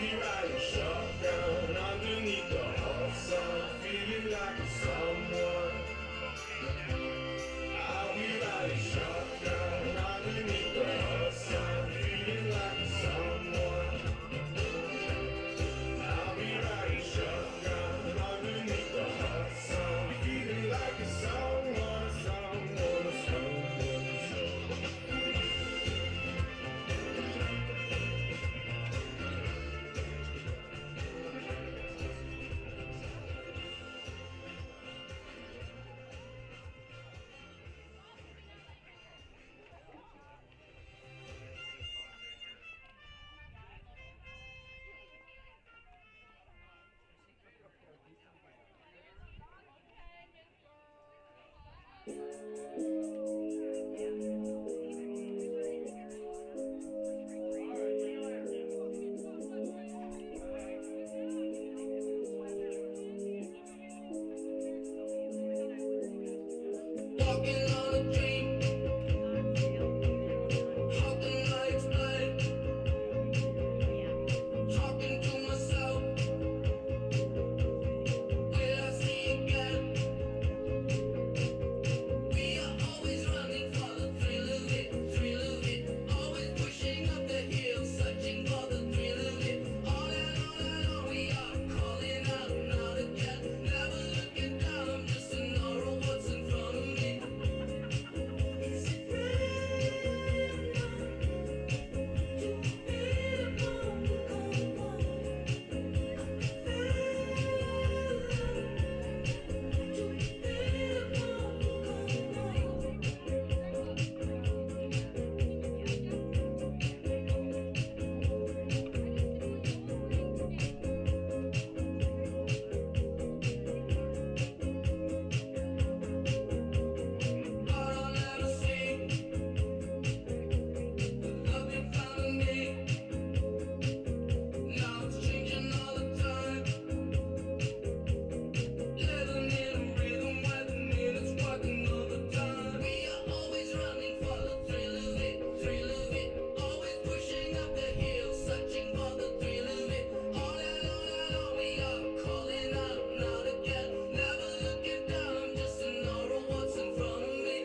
be riding shotgun underneath the hot sun, feeling like someone. I'll be riding shotgun underneath the hot sun, feeling like someone. I'll be riding shotgun underneath the hot sun, feeling like someone, someone, someone. Walking on a dream, hoping life's blood, talking to myself, will I see again? We are always running for the thrill of it, always pushing up the hill, searching for the thrill of it. All along we are calling out, not again, never looking down, I'm just an aura of what's in front of me. But I'll never see the love you found in me. Now it's changing all the time. Living in a rhythm where the minutes working all the time. We are always running for the thrill of it, always pushing up the hill, searching for the thrill of it. All along we are calling out, not again, never looking down, I'm just an aura of what's in front of me.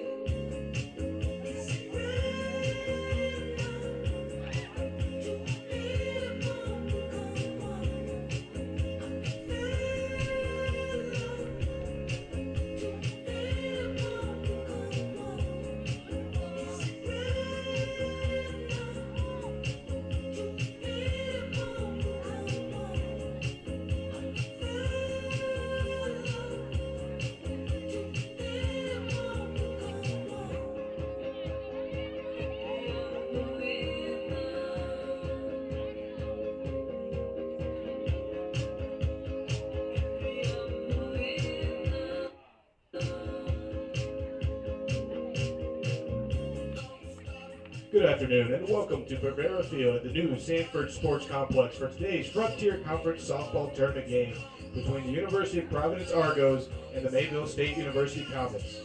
Good afternoon and welcome to Bravera Field at the new Sanford Sports Complex for today's Frontier Conference softball tournament game between the University of Providence Argos and the Mayville State University Comets.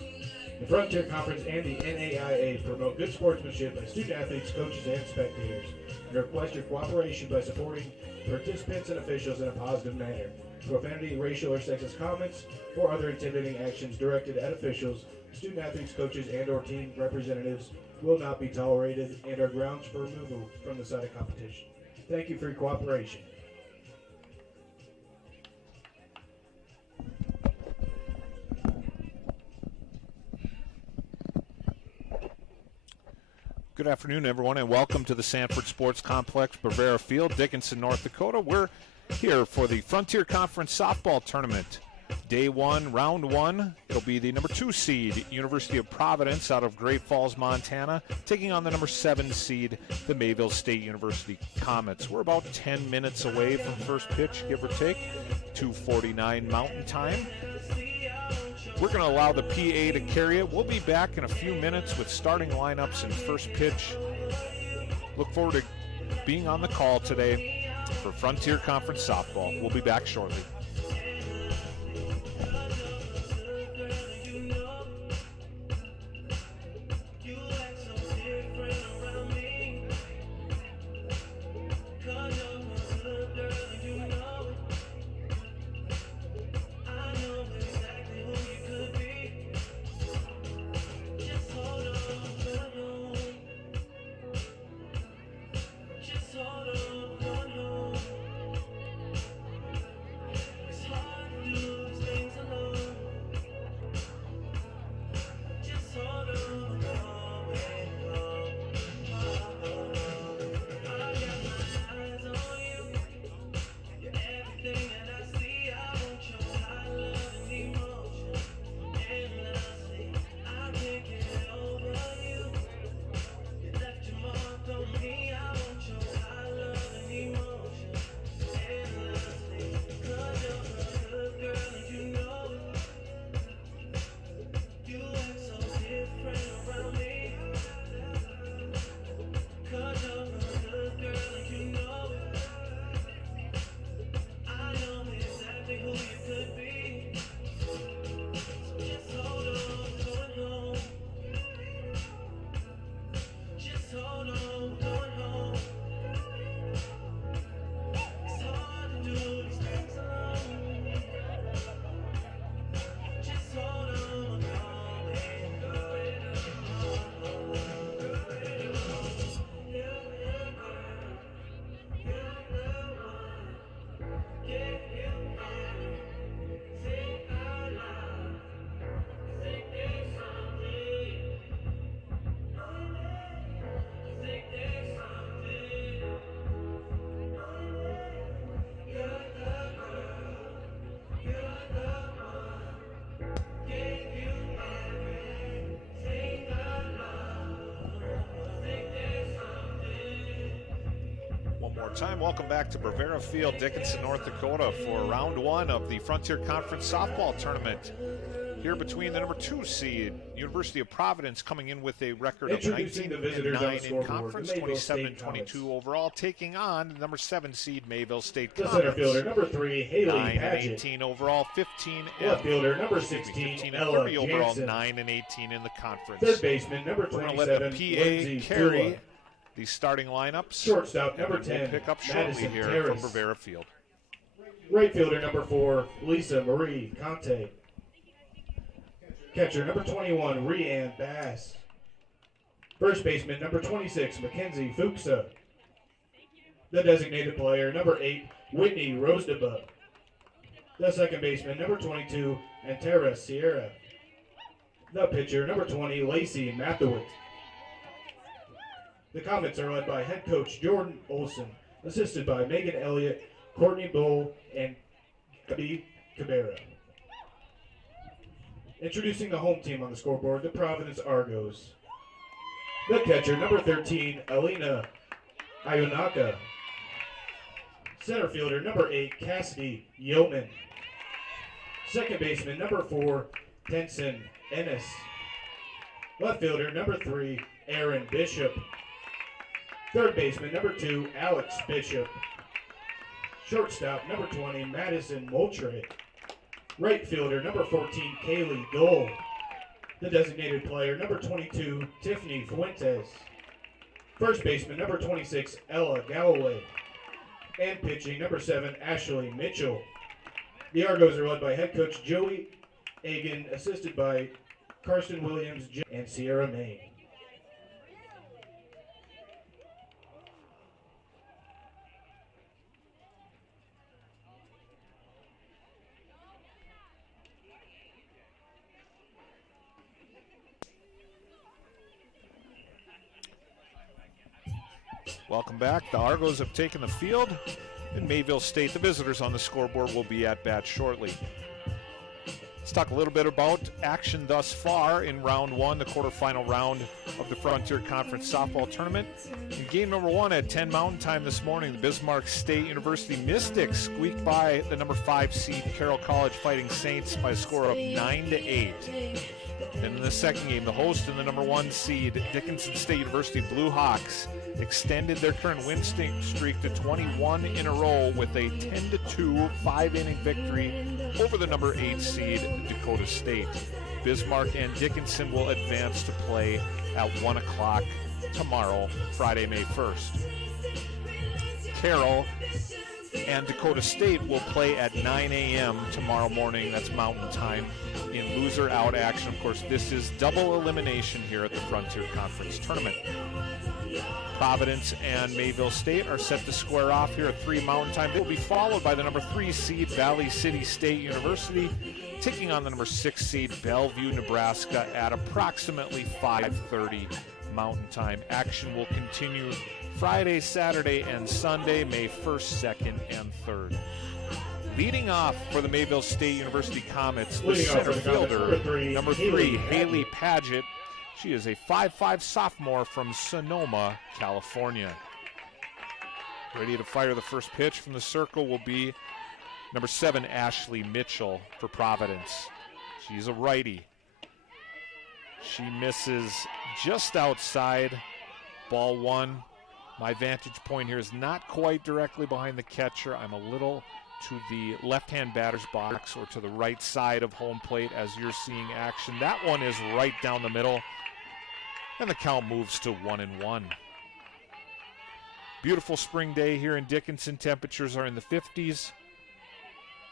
The Frontier Conference and the NAIA promote good sportsmanship by student athletes, coaches, and spectators, and request your cooperation by supporting participants and officials in a positive manner. Profanity, racial, or sexist comments or other intimidating actions directed at officials, student athletes, coaches, and/or team representatives will not be tolerated and are grounds for removal from the site of competition. Thank you for your cooperation. Good afternoon, everyone, and welcome to the Sanford Sports Complex, Bravera Field, Dickinson, North Dakota. We're here for the Frontier Conference softball tournament. Day one, round one, it'll be the number 2 seed, University of Providence out of Great Falls, Montana, taking on the number 7 seed, the Mayville State University Comets. We're about 10 minutes away from first pitch, give or take, 2:49 Mountain Time. We're going to allow the PA to carry it. We'll be back in a few minutes with starting lineups and first pitch. Look forward to being on the call today for Frontier Conference softball. We'll be back shortly. Cause you're More time. Welcome back to Bravera Field, Dickinson, North Dakota for round one of the Frontier Conference softball tournament. Here between the number 2 seed, University of Providence, coming in with a record of Introducing the visitors on the 19-9 in scoreboard, conference, the Mayville 27 State 22 overall, taking on the number 7 seed Mayville State The Comets. center fielder, number 3, Haley 9 and Padgett. 18 overall, 15 Left fielder, number excuse me, 16, 15 and Ella 30 overall, Jansen. 9 and 18 in the conference. Third baseman, number We're going to 27, let the PA Lindsay carry Tula. the starting lineups. Shortstop, And number then we'll 10, pick up shortly Madison here Terrace. from Bravera Field. Right fielder, number 4, Lisa Marie Conte. Catcher, number 21, Rianne Bass. First baseman, number 26, Mackenzie Fuchsa. The designated player, number 8, Whitney Rosdeba. The second baseman, number 22, Antera Sierra. The pitcher, number 20, Lacey Mathewit. The Comets are led by head coach Jordan Olson, assisted by Megan Elliott, Courtney Bull, and Gabi Cabrera. Introducing the home team on the scoreboard, the Providence Argos. The catcher, number 13, Alina Ayonaka. Center fielder, number 8, Cassidy Yeoman. Second baseman, number 4, Tenson Ennis. Left fielder, number 3, Aaron Bishop. Third baseman, number 2, Alex Bishop. Shortstop, number 20, Madison Moultrie. Right fielder, number 14, Kaylee Dole. The designated player, number 22, Tiffany Fuentes. First baseman, number 26, Ella Galloway. And pitching, number 7, Ashley Mitchell. The Argos are led by head coach Joey Agan, assisted by Karsten Williams and Sierra May. Welcome back. The Argos have taken the field. In Mayville State, the visitors on the scoreboard will be at bat shortly. Let's talk a little bit about action thus far in round one, the quarterfinal round of the Frontier Conference softball tournament. In game number 1 at 10 Mountain Time this morning, the Bismarck State University Mystics squeaked by the number 5 seed Carroll College Fighting Saints by a score of 9-8. Then in the second game, the host and the number 1 seed Dickinson State University Blue Hawks extended their current win streak to 21 in a row with a 10-2 5-inning victory over the number 8 seed Dakota State. Bismarck and Dickinson will advance to play at 1 o'clock tomorrow, Friday, May 1st. Carroll and Dakota State will play at 9 a.m. tomorrow morning. That's Mountain Time in loser-out action. Of course, this is double elimination here at the Frontier Conference Tournament. Providence and Mayville State are set to square off here at 3 Mountain Time. They will be followed by the number 3 seed Valley City State University, taking on the number 6 seed Bellevue, Nebraska at approximately 5:30 Mountain Time. Action will continue Friday, Saturday, and Sunday, May 1st, 2nd, and 3rd. Leading off for the Mayville State University Comets, the center fielder, number 3, Haley Padgett. She is a 5'5" sophomore from Sonoma, California. Ready to fire the first pitch from the circle will be number 7, Ashley Mitchell for Providence. She's a righty. She misses just outside, ball 1. My vantage point here is not quite directly behind the catcher. I'm a little to the left-hand batter's box or to the right side of home plate as you're seeing action. That one is right down the middle, and the count moves to 1-1. Beautiful spring day here in Dickinson. Temperatures are in the 50s.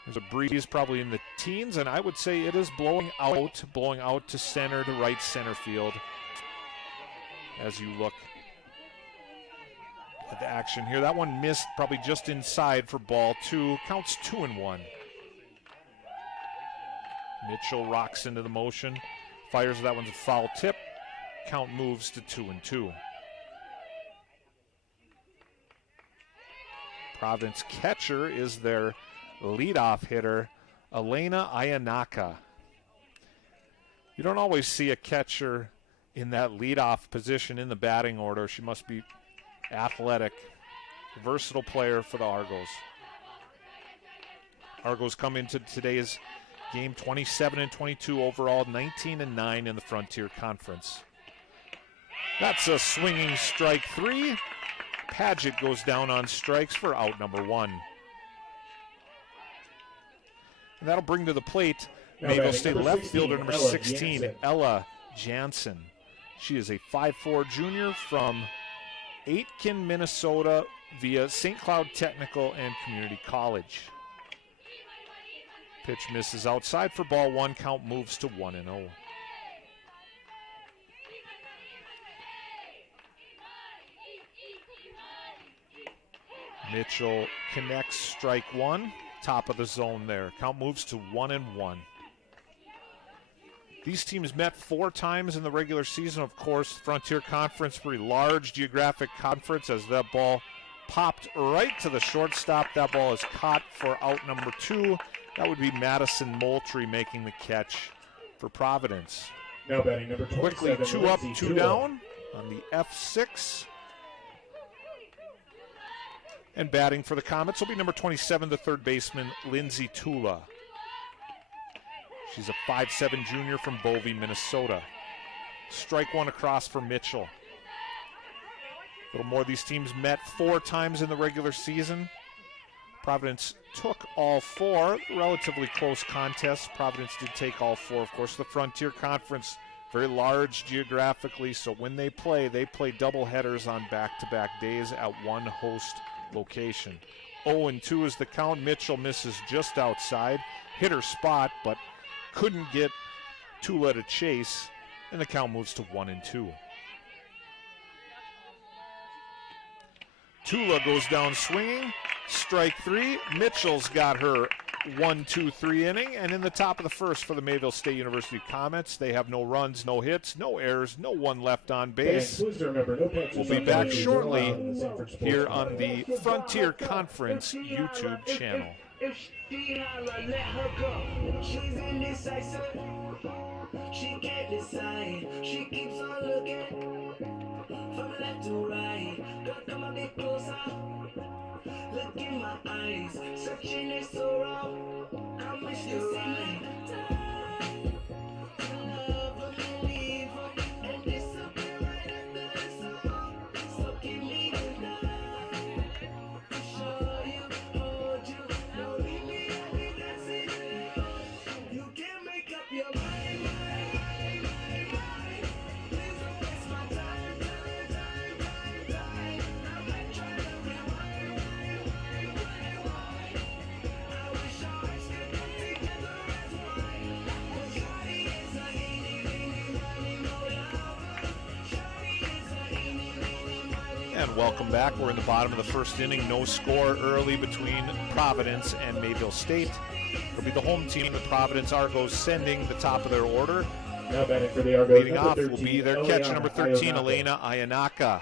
There's a breeze probably in the teens, and I would say it is blowing out to center, to right center field as you look at the action here. That one missed probably just inside for ball 2. Counts 2-1. Mitchell rocks into the motion, fires. That one's a foul tip. Count moves to 2-2. Providence catcher is their leadoff hitter, Elena Ayanaka. You don't always see a catcher in that leadoff position in the batting order. She must be athletic. versatile player for the Argos. Argos come into today's game 27-22 overall, 19-9 in the Frontier Conference. That's a swinging strike 3. Paget goes down on strikes for out number 1. And that'll bring to the plate Mayville State left fielder number 16, Ella Jansen. She is a 5'4" junior from Aitkin, Minnesota via St. Cloud Technical and Community College. Pitch misses outside for ball 1. Count moves to 1-0. Mitchell connects strike 1. Top of the zone there. Count moves to 1-1. These teams met 4 times in the regular season. Of course, Frontier Conference, pretty large geographic conference, as that ball popped right to the shortstop. That ball is caught for out number 2. That would be Madison Moultrie making the catch for Providence. Now batting number 27, Quickly 2 up, Lindsay 2 Tula. down on the F6. And batting for the Comets will be number 27, the third baseman, Lindsay Tula. She's a 5'7" junior from Bovey, Minnesota. Strike 1 across for Mitchell. A little more, these teams met 4 times in the regular season. Providence took all 4, relatively close contests. Providence did take all 4. Of course, the Frontier Conference, very large geographically, so when they play double headers on back-to-back days at one host location. 0-2 is the count. Mitchell misses just outside. Hit her spot, but couldn't get Tula to chase, and the count moves to 1-2. Tula goes down swinging. Strike 3. Mitchell's got her 1-2-3 inning, and in the top of the first for the Mayville State University Comets, they have no runs, no hits, no errors, no one left on base. We'll be back shortly here on the Frontier Conference YouTube channel. If she holler, let her go. She's indecisive. She can't decide. She keeps on looking from left to right. Girl, come a bit closer. Look in my eyes. Searching is so wrong. I wish you right. Time to love and leave and disappear right after the song. So give me the night to show you, hold you. Don't leave me, I'll be dancing alone. You can't make up your mind, mind. Please don't waste my time. I'm not trying to rewind. I wish our hearts could come together as one. 'Cause Shawty is a eeny, mo lover. Shawty is a eeny, And welcome back. We're in the bottom of the first inning. No score early between Providence and Mayville State. It'll be the home team, the Providence Argos, sending the top of their order. Now batting for the Argos, Leading number off will 13, be their Eliana catcher, number 13, Ionaka. Elena Ayanaka.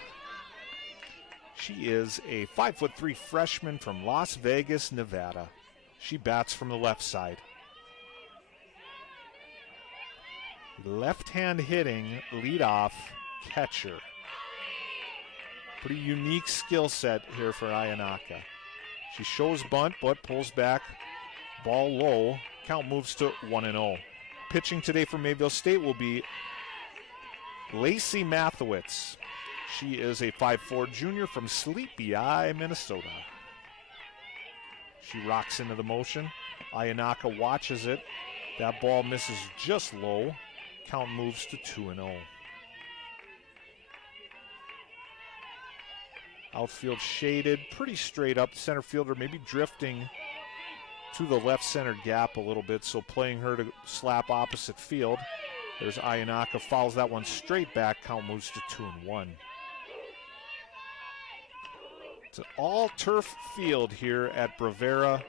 She is a 5'3" freshman from Las Vegas, Nevada. She bats from the left side. Left-hand hitting leadoff catcher. Pretty unique skill set here for Ayanaka. She shows bunt, but pulls back. Ball low. Count moves to 1-0. Pitching today for Mayville State will be Lacey Mathewitz. She is a 5'4" junior from Sleepy Eye, Minnesota. She rocks into the motion. Ayanaka watches it. That ball misses just low. Count moves to 2-0. Outfield shaded, pretty straight up. Center fielder maybe drifting to the left center gap a little bit, so playing her to slap opposite field. There's Ayanaka, fouls that one straight back. Count moves to 2-1. It's an all-turf field here at Bravera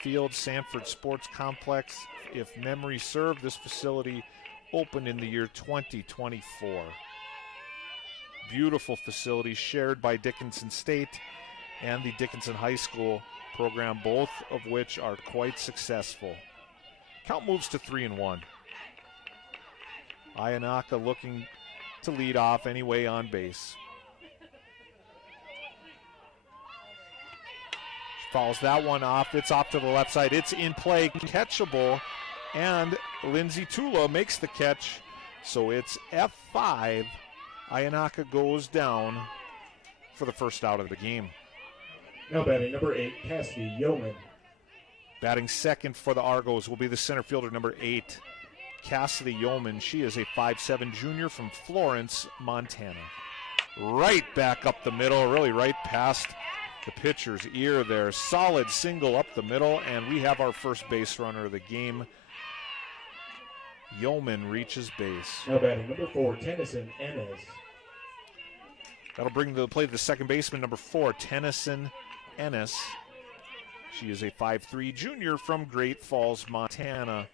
Field, Sanford Sports Complex. If memory served, this facility opened in the year 2024. Beautiful facility shared by Dickinson State and the Dickinson High School program, both of which are quite successful. Count moves to 3-1. Ayanaka looking to lead off anyway on base. Fouls that one off. It's off to the left side. It's in play, catchable, and Lindsay Tula makes the catch. So it's F5. Ayanaka goes down for the first out of the game. Now batting number 8, Cassidy Yeoman. Batting second for the Argos will be the center fielder, number 8, Cassidy Yeoman. She is a 5'7" junior from Florence, Montana. Right back up the middle, really right past the pitcher's ear there. Solid single up the middle, and we have our first base runner of the game. Yeoman reaches base. Now batting number 4, Tennyson Ennis. That'll bring to the plate the second baseman, number 4, Tennyson Ennis. She is a 5'3" junior from Great Falls, Montana,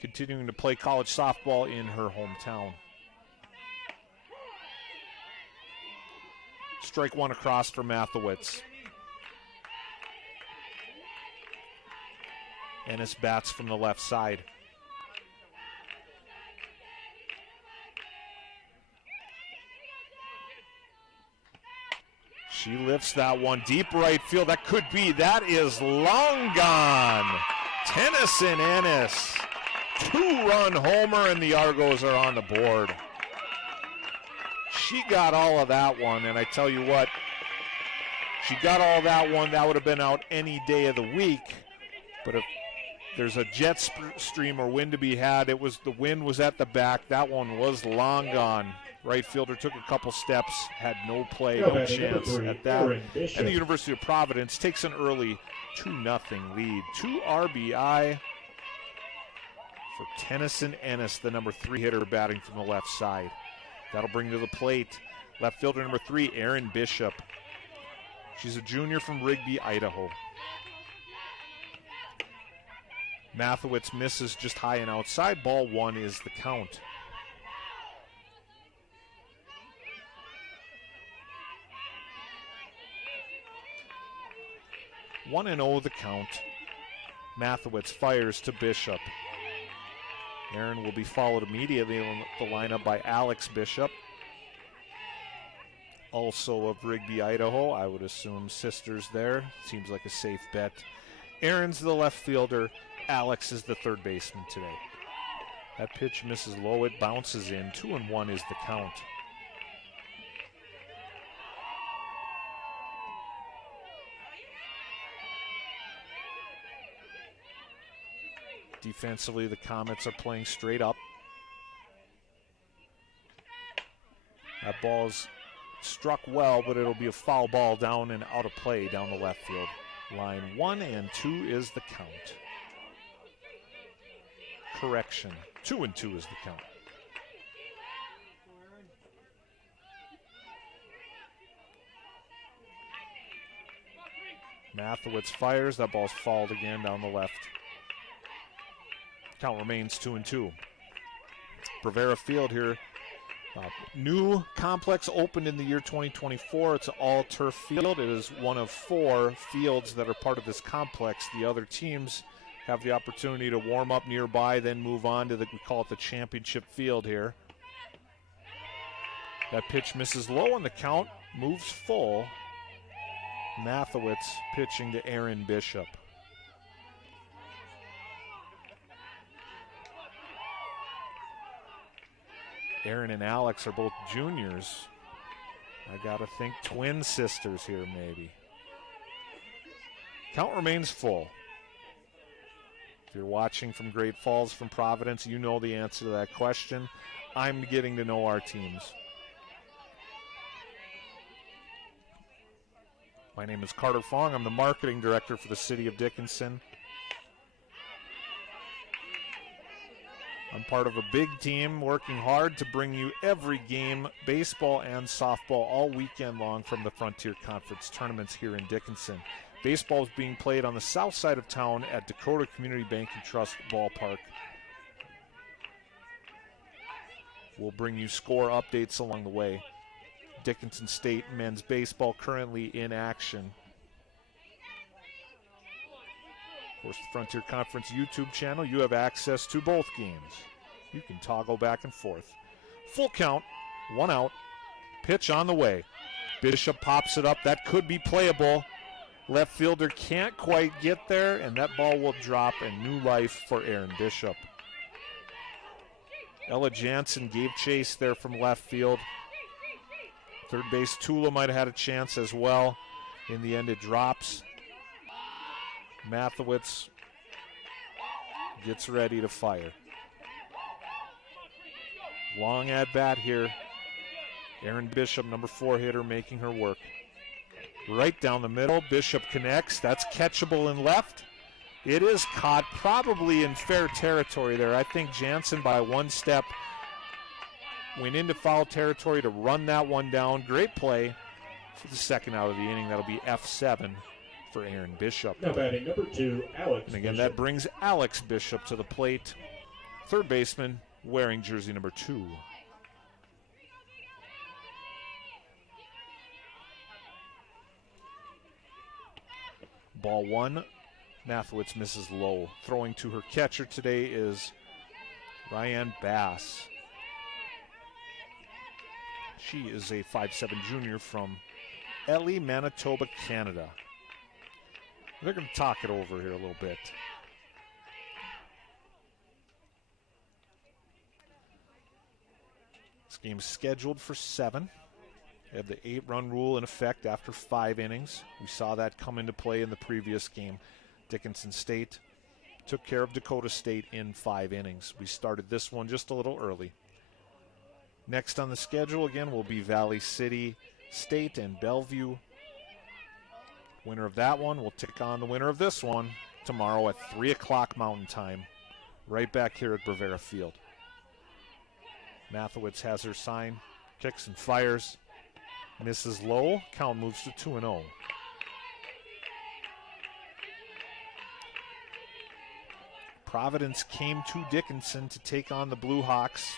continuing to play college softball in her hometown. Strike one across for Mathewitz. Ennis bats from the left side. She lifts that one deep right field. That could be. That is long gone. Tennyson Ennis. 2-run homer, and the Argos are on the board. She got all of that one, and I tell you what, she got all that one. That would have been out any day of the week. But if there's a jet stream or wind to be had, the wind was at the back. That one was long gone. Right fielder took a couple steps, had no play, no chance at that. And the University of Providence takes an early 2-0 lead. 2 RBI for Tennyson Ennis, the number 3 hitter batting from the left side. That'll bring to the plate left fielder number 3, Erin Bishop. She's a junior from Rigby, Idaho. Mathewitz misses just high and outside. Ball 1 is the count. One and 0 the count. Mathewitz fires to Bishop. Aaron will be followed immediately in the lineup by Alex Bishop, also of Rigby, Idaho. I would assume sisters there. Seems like a safe bet. Aaron's the left fielder. Alex is the third baseman today. That pitch misses low. It bounces in. 2-1 is the count. Defensively, the Comets are playing straight up. That ball's struck well, but it'll be a foul ball down and out of play down the left field line. 1 and 2 is the count. Correction. 2 and 2 is the count. Mathewitz fires. That ball's fouled again down the left. Count remains 2 and 2. Bravera Field here. New complex opened in the year 2024. It's an all-turf field. It is one of 4 fields that are part of this complex. The other teams have the opportunity to warm up nearby, then move on to we call it the championship field here. That pitch misses low on the count, moves full. Mathewitz pitching to Erin Bishop. Aaron and Alex are both juniors. I gotta think twin sisters here maybe. Count remains full. If you're watching from Great Falls, from Providence, you know the answer to that question. I'm getting to know our teams. My name is Carter Fong. I'm the marketing director for the city of Dickinson. I'm part of a big team working hard to bring you every game, baseball and softball, all weekend long from the Frontier Conference tournaments here in Dickinson. Baseball is being played on the south side of town at Dakota Community Bank and Trust Ballpark. We'll bring you score updates along the way. Dickinson State men's baseball currently in action. Of course, the Frontier Conference YouTube channel, you have access to both games. You can toggle back and forth. Full count, 1 out, pitch on the way. Bishop pops it up. That could be playable. Left fielder can't quite get there, and that ball will drop, and new life for Aaron Bishop. Ella Jansen gave chase there from left field. Third base, Tula might have had a chance as well. In the end, it drops. Mathewitz gets ready to fire. Long at bat here. Aaron Bishop, number 4 hitter, making her work. Right down the middle, Bishop connects. That's catchable in left. It is caught probably in fair territory there. I think Jansen by one step went into foul territory to run that one down. Great play for the second out of the inning. That'll be F7 for Aaron Bishop. Now batting number 2, Alex And again, Bishop. that brings Alex Bishop to the plate. Third baseman wearing jersey number 2. Ball 1. Mathewitz misses low. Throwing to her catcher today is Ryan Bass. She is a 5'7" junior from Elie, Manitoba, Canada. They're going to talk it over here a little bit. This game's scheduled for 7. They have the 8-run rule in effect after 5 innings. We saw that come into play in the previous game. Dickinson State took care of Dakota State in 5 innings. We started this one just a little early. Next on the schedule again will be Valley City State and Bellevue. Winner of that one will take on the winner of this one tomorrow at 3 o'clock Mountain Time, right back here at Bravera Field. Mathewitz has her sign, kicks and fires. Misses low. Count moves to 2-0. Providence came to Dickinson to take on the Blue Hawks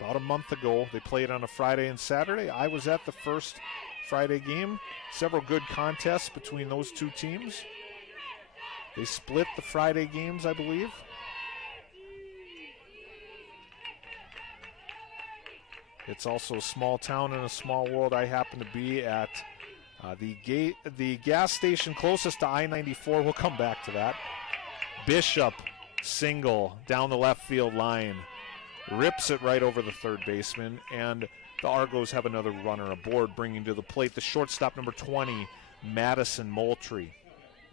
about a month ago. They played on a Friday and Saturday. I was at the first Friday game. Several good contests between those two teams. They split the Friday games, I believe. It's also a small town and a small world. I happen to be at the gas station closest to I-94. We'll come back to that. Bishop, single down the left field line. Rips it right over the third baseman, and the Argos have another runner aboard, bringing to the plate the shortstop, number 20, Madison Moultrie.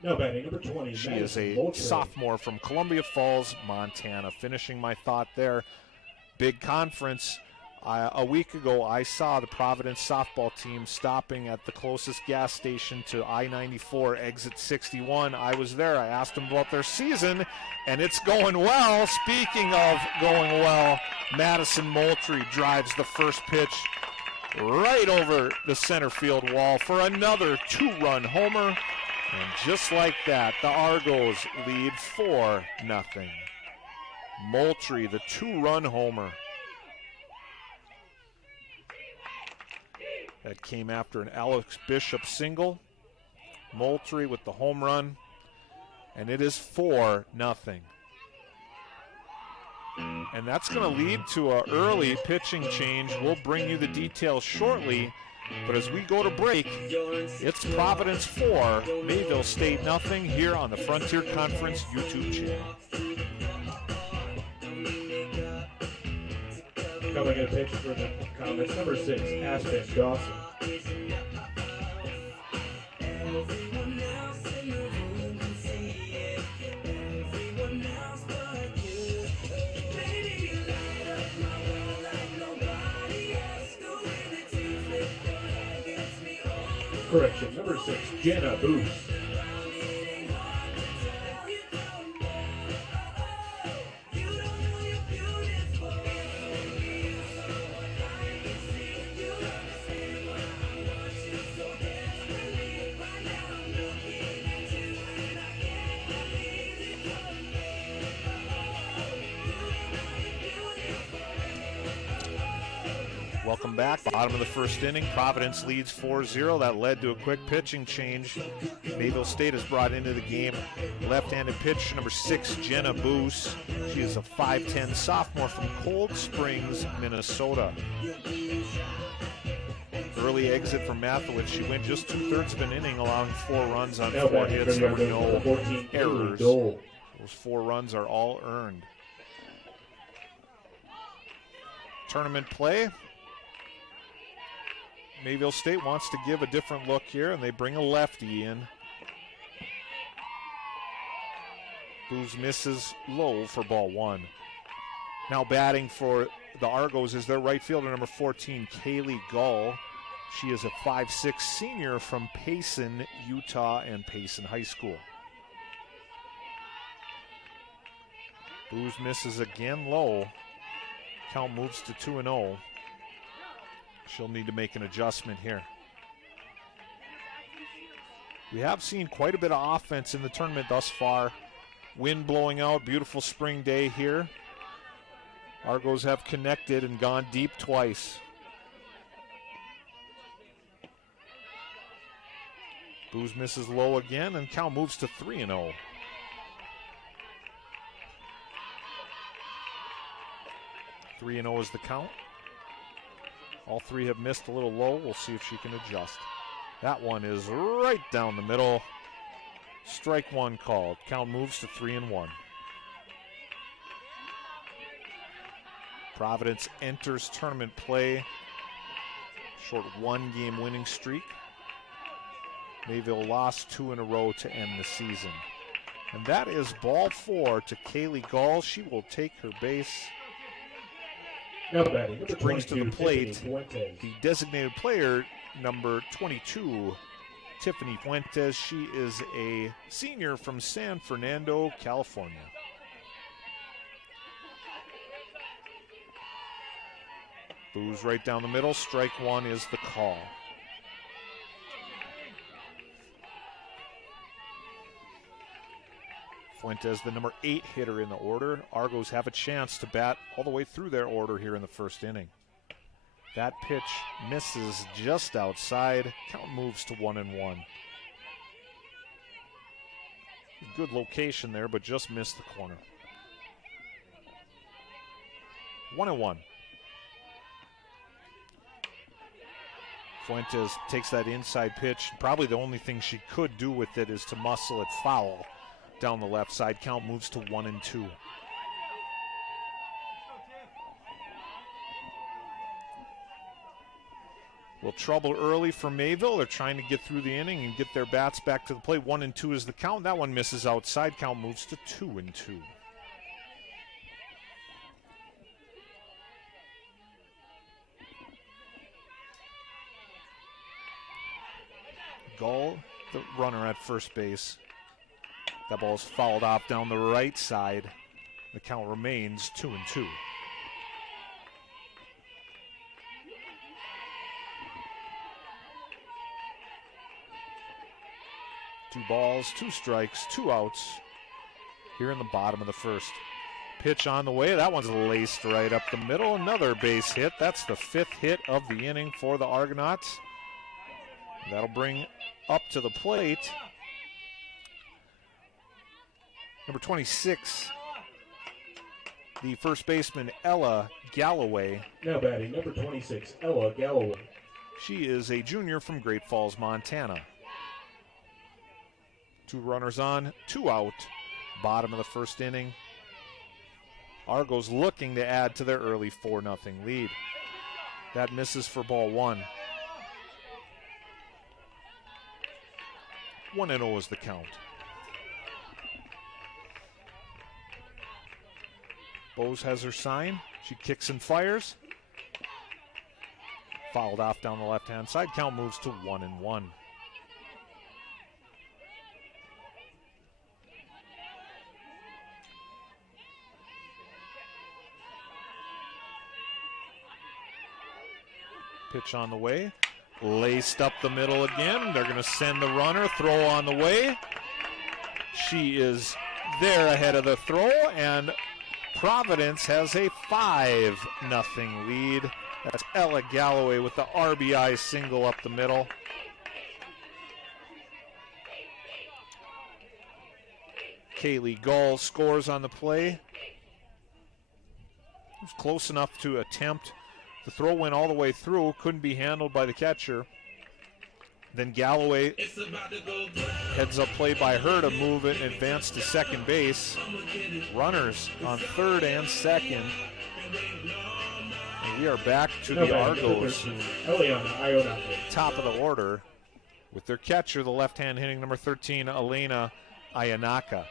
Now batting number 20, She Madison is a Moultrie. sophomore from Columbia Falls, Montana. Finishing my thought there, big conference. A week ago, I saw the Providence softball team stopping at the closest gas station to I-94, exit 61. I was there. I asked them about their season, and it's going well. Speaking of going well, Madison Moultrie drives the first pitch right over the center field wall for another 2-run homer. And just like that, the Argos lead 4-0. Moultrie, the 2-run homer. That came after an Alex Bishop single. Moultrie with the home run. And it is 4-0. And that's going to lead to an early pitching change. We'll bring you the details shortly. But as we go to break, it's Providence 4, Mayville State 0 here on the Frontier Conference YouTube channel. Coming in a pitch for the Comets, number 6, Aspen Dawson. Correction, number 6, Jenna Booth. Welcome back. Bottom of the first inning. Providence leads 4-0. That led to a quick pitching change. Mayville State has brought into the game left-handed pitcher number 6, Jenna Boos. She is a 5'10" sophomore from Cold Springs, Minnesota. Early exit from Mathewitz. She went just 2/3 of an inning, allowing 4 runs on Now 4 batting hits. for There were number no 14, errors. Dole. Those 4 runs are all earned. Tournament play. Mayville State wants to give a different look here, and they bring a lefty in. Booz misses low for ball 1. Now batting for the Argos is their right fielder, number 14, Kaylee Gull. She is a 5'6" senior from Payson, Utah, and Payson High School. Booz misses again low. Count moves to 2-0. She'll need to make an adjustment here. We have seen quite a bit of offense in the tournament thus far. Wind blowing out, beautiful spring day here. Argos have connected and gone deep twice. Booz misses low again, and count moves to 3-0. Three and 0 is the count. All 3 have missed a little low. We'll see if she can adjust. That one is right down the middle. Strike 1 called. Count moves to 3-1. Providence enters tournament play. Short 1-game winning streak. Mayville lost 2 in a row to end the season. And that is ball 4 to Kaylee Gall. She will take her base. Now batting, number Which brings to the 22, plate Tiffany Fuentes. the designated player, number 22, Tiffany Fuentes. She is a senior from San Fernando, California. Booz right down the middle. Strike 1 is the call. Fuentes, the number 8 hitter in the order. Argos have a chance to bat all the way through their order here in the first inning. That pitch misses just outside. Count moves to 1-1. Good location there, but just missed the corner. 1-1. Fuentes takes that inside pitch. Probably the only thing she could do with it is to muscle it foul down the left side. Count moves to 1-2. Well, trouble early for Mayville. They're trying to get through the inning and get their bats back to the plate. 1-2 is the count. That one misses outside. Count moves to 2-2. Gull, the runner at first base. That ball is fouled off down the right side. The count remains 2-2. Two balls, 2 strikes, 2 outs here in the bottom of the first. Pitch on the way. That one's laced right up the middle. Another base hit. That's the 5th hit of the inning for the Argonauts. That'll bring up to the plate number 26, the first baseman, Ella Galloway. Now batting, number 26, Ella Galloway. She is a junior from Great Falls, Montana. 2 runners on, 2 out. Bottom of the first inning. Argos looking to add to their early 4-0 lead. That misses for ball 1. 1-0 is the count. Bose has her sign. She kicks and fires. Fouled off down the left-hand side. Count moves to 1-1. Pitch on the way. Laced up the middle again. They're going to send the runner. Throw on the way. She is there ahead of the throw, and Providence has a 5-0 lead. That's Ella Galloway with the RBI single up the middle. Kaylee Gull scores on the play. It was close enough to attempt The throw went all the way through, couldn't be handled by the catcher. Then Galloway heads up play by her to move it and advance to second base. Runners on third and second. And we are back to the Argos, top of the order, with their catcher, the left-hand hitting number 13, Elena Ayanaka.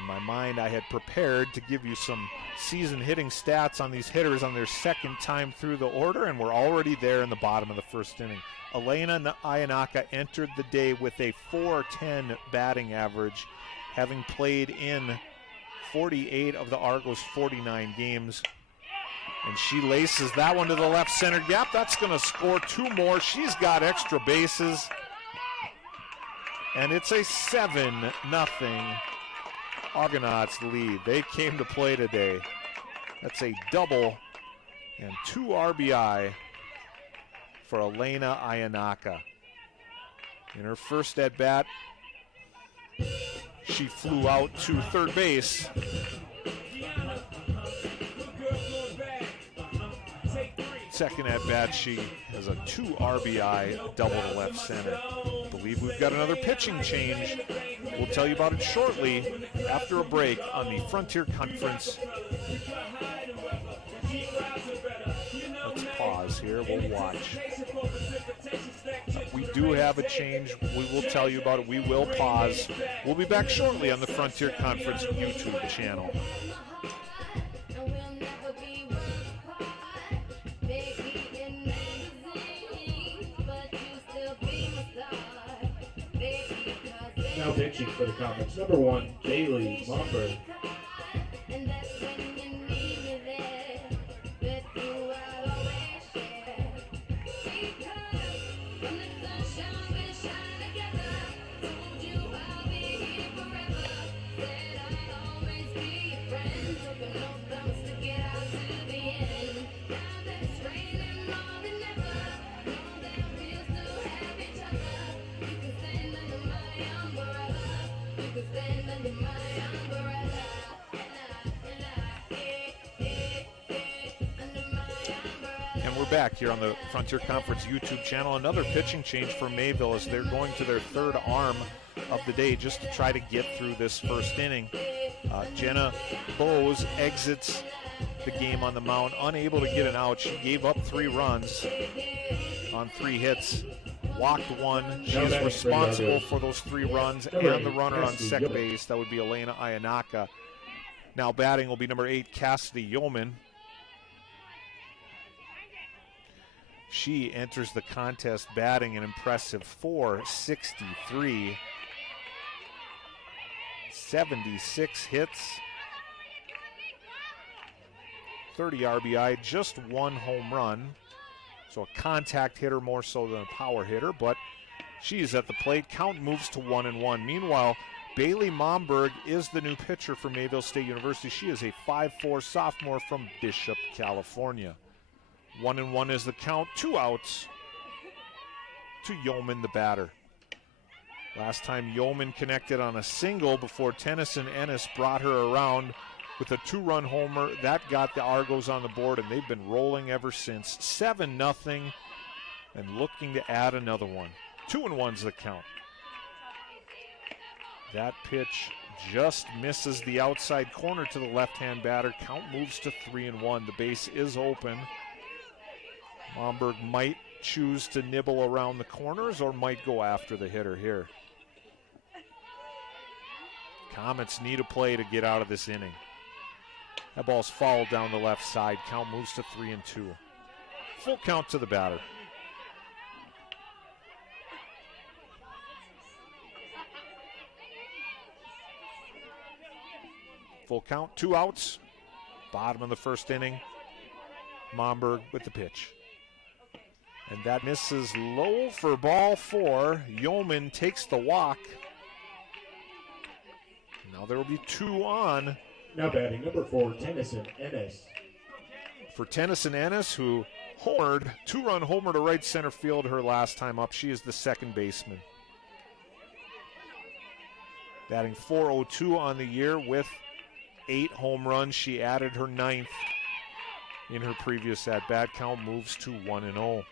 In my mind, I had prepared to give you some season hitting stats on these hitters on their second time through the order, and we're already there in the bottom of the first inning. Elena Ayanaka entered the day with a .410 batting average, having played in 48 of the Argos' 49 games. And she laces that one to the left center gap. That's going to score 2 more. She's got extra bases. And it's a 7-0 Argonauts lead. They came to play today. That's a double and 2 RBI for Elena Ayanaka. In her first at bat, she flew out to third base. Second at bat, she has a 2 RBI double to left center. I believe we've got another pitching change. We'll tell you about it shortly after a break on the Frontier Conference. Let's pause here. We'll watch. We do have a change. We will tell you about it. We will pause. We'll be back shortly on the Frontier Conference YouTube channel. Now pitching for the Comets, number 1, Bailey Mumford. Back here on the Frontier Conference YouTube channel. Another pitching change for Mayville as they're going to their third arm of the day just to try to get through this first inning. Jenna Bowes exits the game on the mound, unable to get an out. She gave up 3 runs on 3 hits, walked 1. She is responsible for those 3 runs and the runner on second base. That would be Elena Ayanaka. Now batting will be number 8, Cassidy Yeoman. She enters the contest batting an impressive .463, 76 hits, 30 RBI, just 1 home run. So a contact hitter more so than a power hitter, but she's at the plate. Count moves to 1-1. Meanwhile, Bailey Momberg is the new pitcher for Mayville State University. She is a 5'4" sophomore from Bishop, California. 1-1 is the count, 2 outs to Yeoman, the batter. Last time Yeoman connected on a single before Tennyson Ennis brought her around with a 2-run homer. That got the Argos on the board, and they've been rolling ever since. 7-0 and looking to add another one. 2-1's the count. That pitch just misses the outside corner to the left-hand batter. Count moves to 3-1. The base is open. Momberg might choose to nibble around the corners or might go after the hitter here. Comets need a play to get out of this inning. That ball's fouled down the left side. Count moves to 3-2. Full count to the batter. Full count, 2 outs. Bottom of the first inning. Momberg with the pitch. And that misses low for ball 4. Yeoman takes the walk. Now there will be 2 on. Now batting number 4, Tennyson Ennis. For Tennyson Ennis, who homered, 2-run homer to right center field her last time up. She is the second baseman. batting .402 on the year with 8 home runs. She added her 9th in her previous at-bat. Count moves to 1-0. A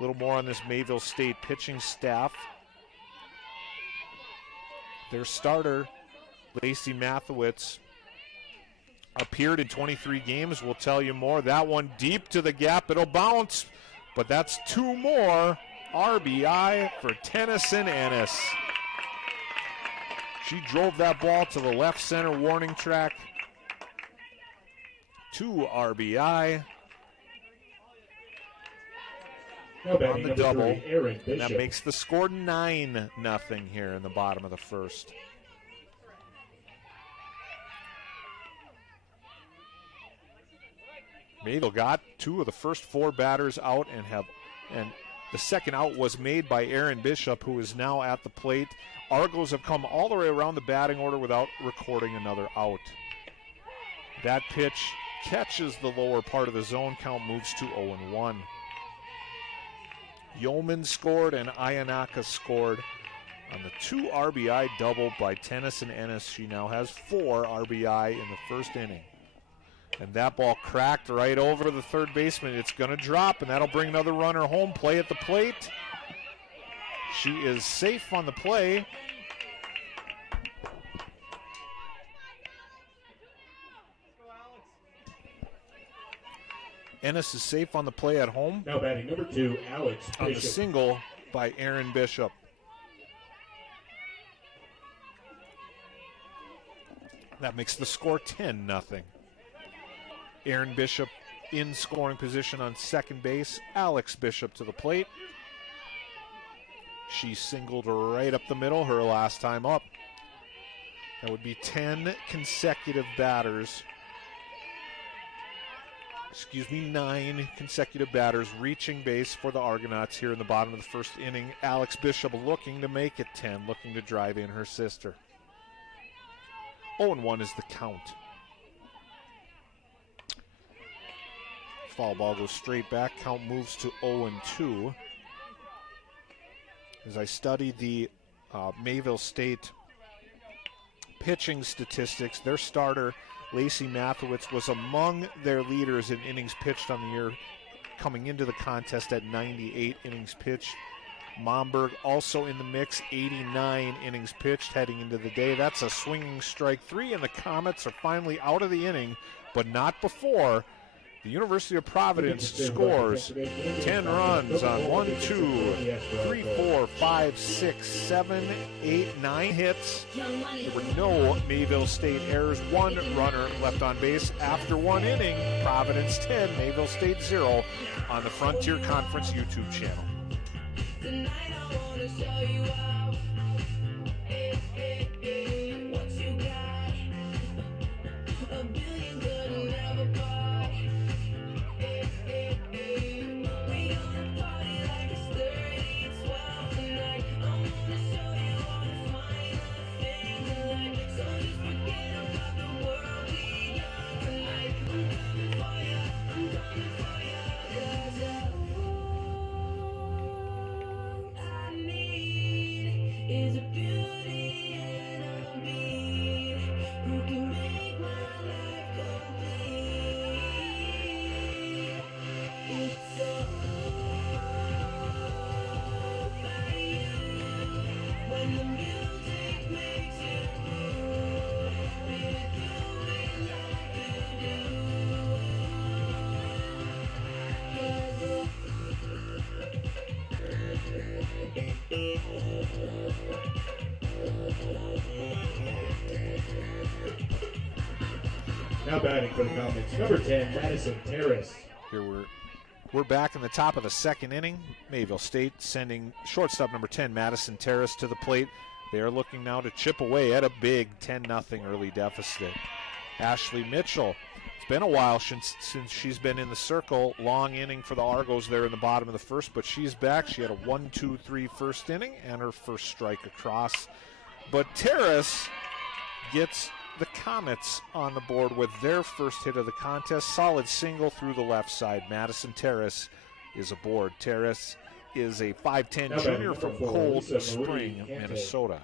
little more on this Mayville State pitching staff. Their starter, Lacey Mathewitz, appeared in 23 games. We'll tell you more. That one deep to the gap. It'll bounce, but that's 2 more RBI for Tennyson Ennis. She drove that ball to the left center warning track. 2 RBI. On the double. And that makes the score 9-0 here in the bottom of the first. Mayville got 2 of the first 4 batters out and the second out was made by Aaron Bishop, who is now at the plate. Argos have come all the way around the batting order without recording another out. That pitch catches the lower part of the zone. Count moves to 0-1. Yeoman scored and Ayanaka scored on the 2 RBI double by Tennyson Ennis. She now has 4 RBI in the first inning. And that ball cracked right over the third baseman. It's going to drop, and that'll bring another runner home. Play at the plate. She is safe on the play. Ennis is safe on the play at home. Now batting number 2, Alex Bishop. On the single by Aaron Bishop. That makes the score 10-0. Aaron Bishop in scoring position on second base. Alex Bishop to the plate. She singled right up the middle her last time up. That would be 10 consecutive batters. 9 consecutive batters reaching base for the Argonauts here in the bottom of the first inning. Alex Bishop looking to make it 10, looking to drive in her sister. 0-1 is the count. Foul ball goes straight back. Count moves to 0-2. As I studied the Mayville State pitching statistics, their starter, Lacey Mathewitz, was among their leaders in innings pitched on the year, coming into the contest at 98 innings pitched. Momberg also in the mix, 89 innings pitched heading into the day. That's a swinging strike 3, and the Comets are finally out of the inning, but not before the University of Providence scores 10 runs on 1, 2, 3, 4, 5, 6, 7, 8, 9 hits. There were no Mayville State errors. 1 runner left on base after 1 inning. Providence 10, Mayville State 0 on the Frontier Conference YouTube channel. Tonight I wanna show you off. What you got? A billion couldn't ever buy. We gonna party like it's 30, 12 tonight. I wanna show you all the finer things in life. So just forget about the world we got tonight. I'm coming for ya, 'cause I need is a beauty and a beat who can make my life complete. It's all about you. When the music makes you move, baby, do it like you do. 'Cause Now batting for the Comets, number 10, Madison Terrace. Here we're back in the top of the second inning. Mayville State sending shortstop number 10, Madison Terrace, to the plate. They are looking now to chip away at a big 10-0 early deficit. Ashley Mitchell. It's been a while since she's been in the circle. Long inning for the Argos there in the bottom of the first, but she's back. She had a 1-2-3 first inning and her first strike across. But Terrace gets the Comets on the board with their first hit of the contest. Solid single through the left side. Madison Terrace is aboard. Terrace is a 5'10 junior from Cold Spring, Minnesota.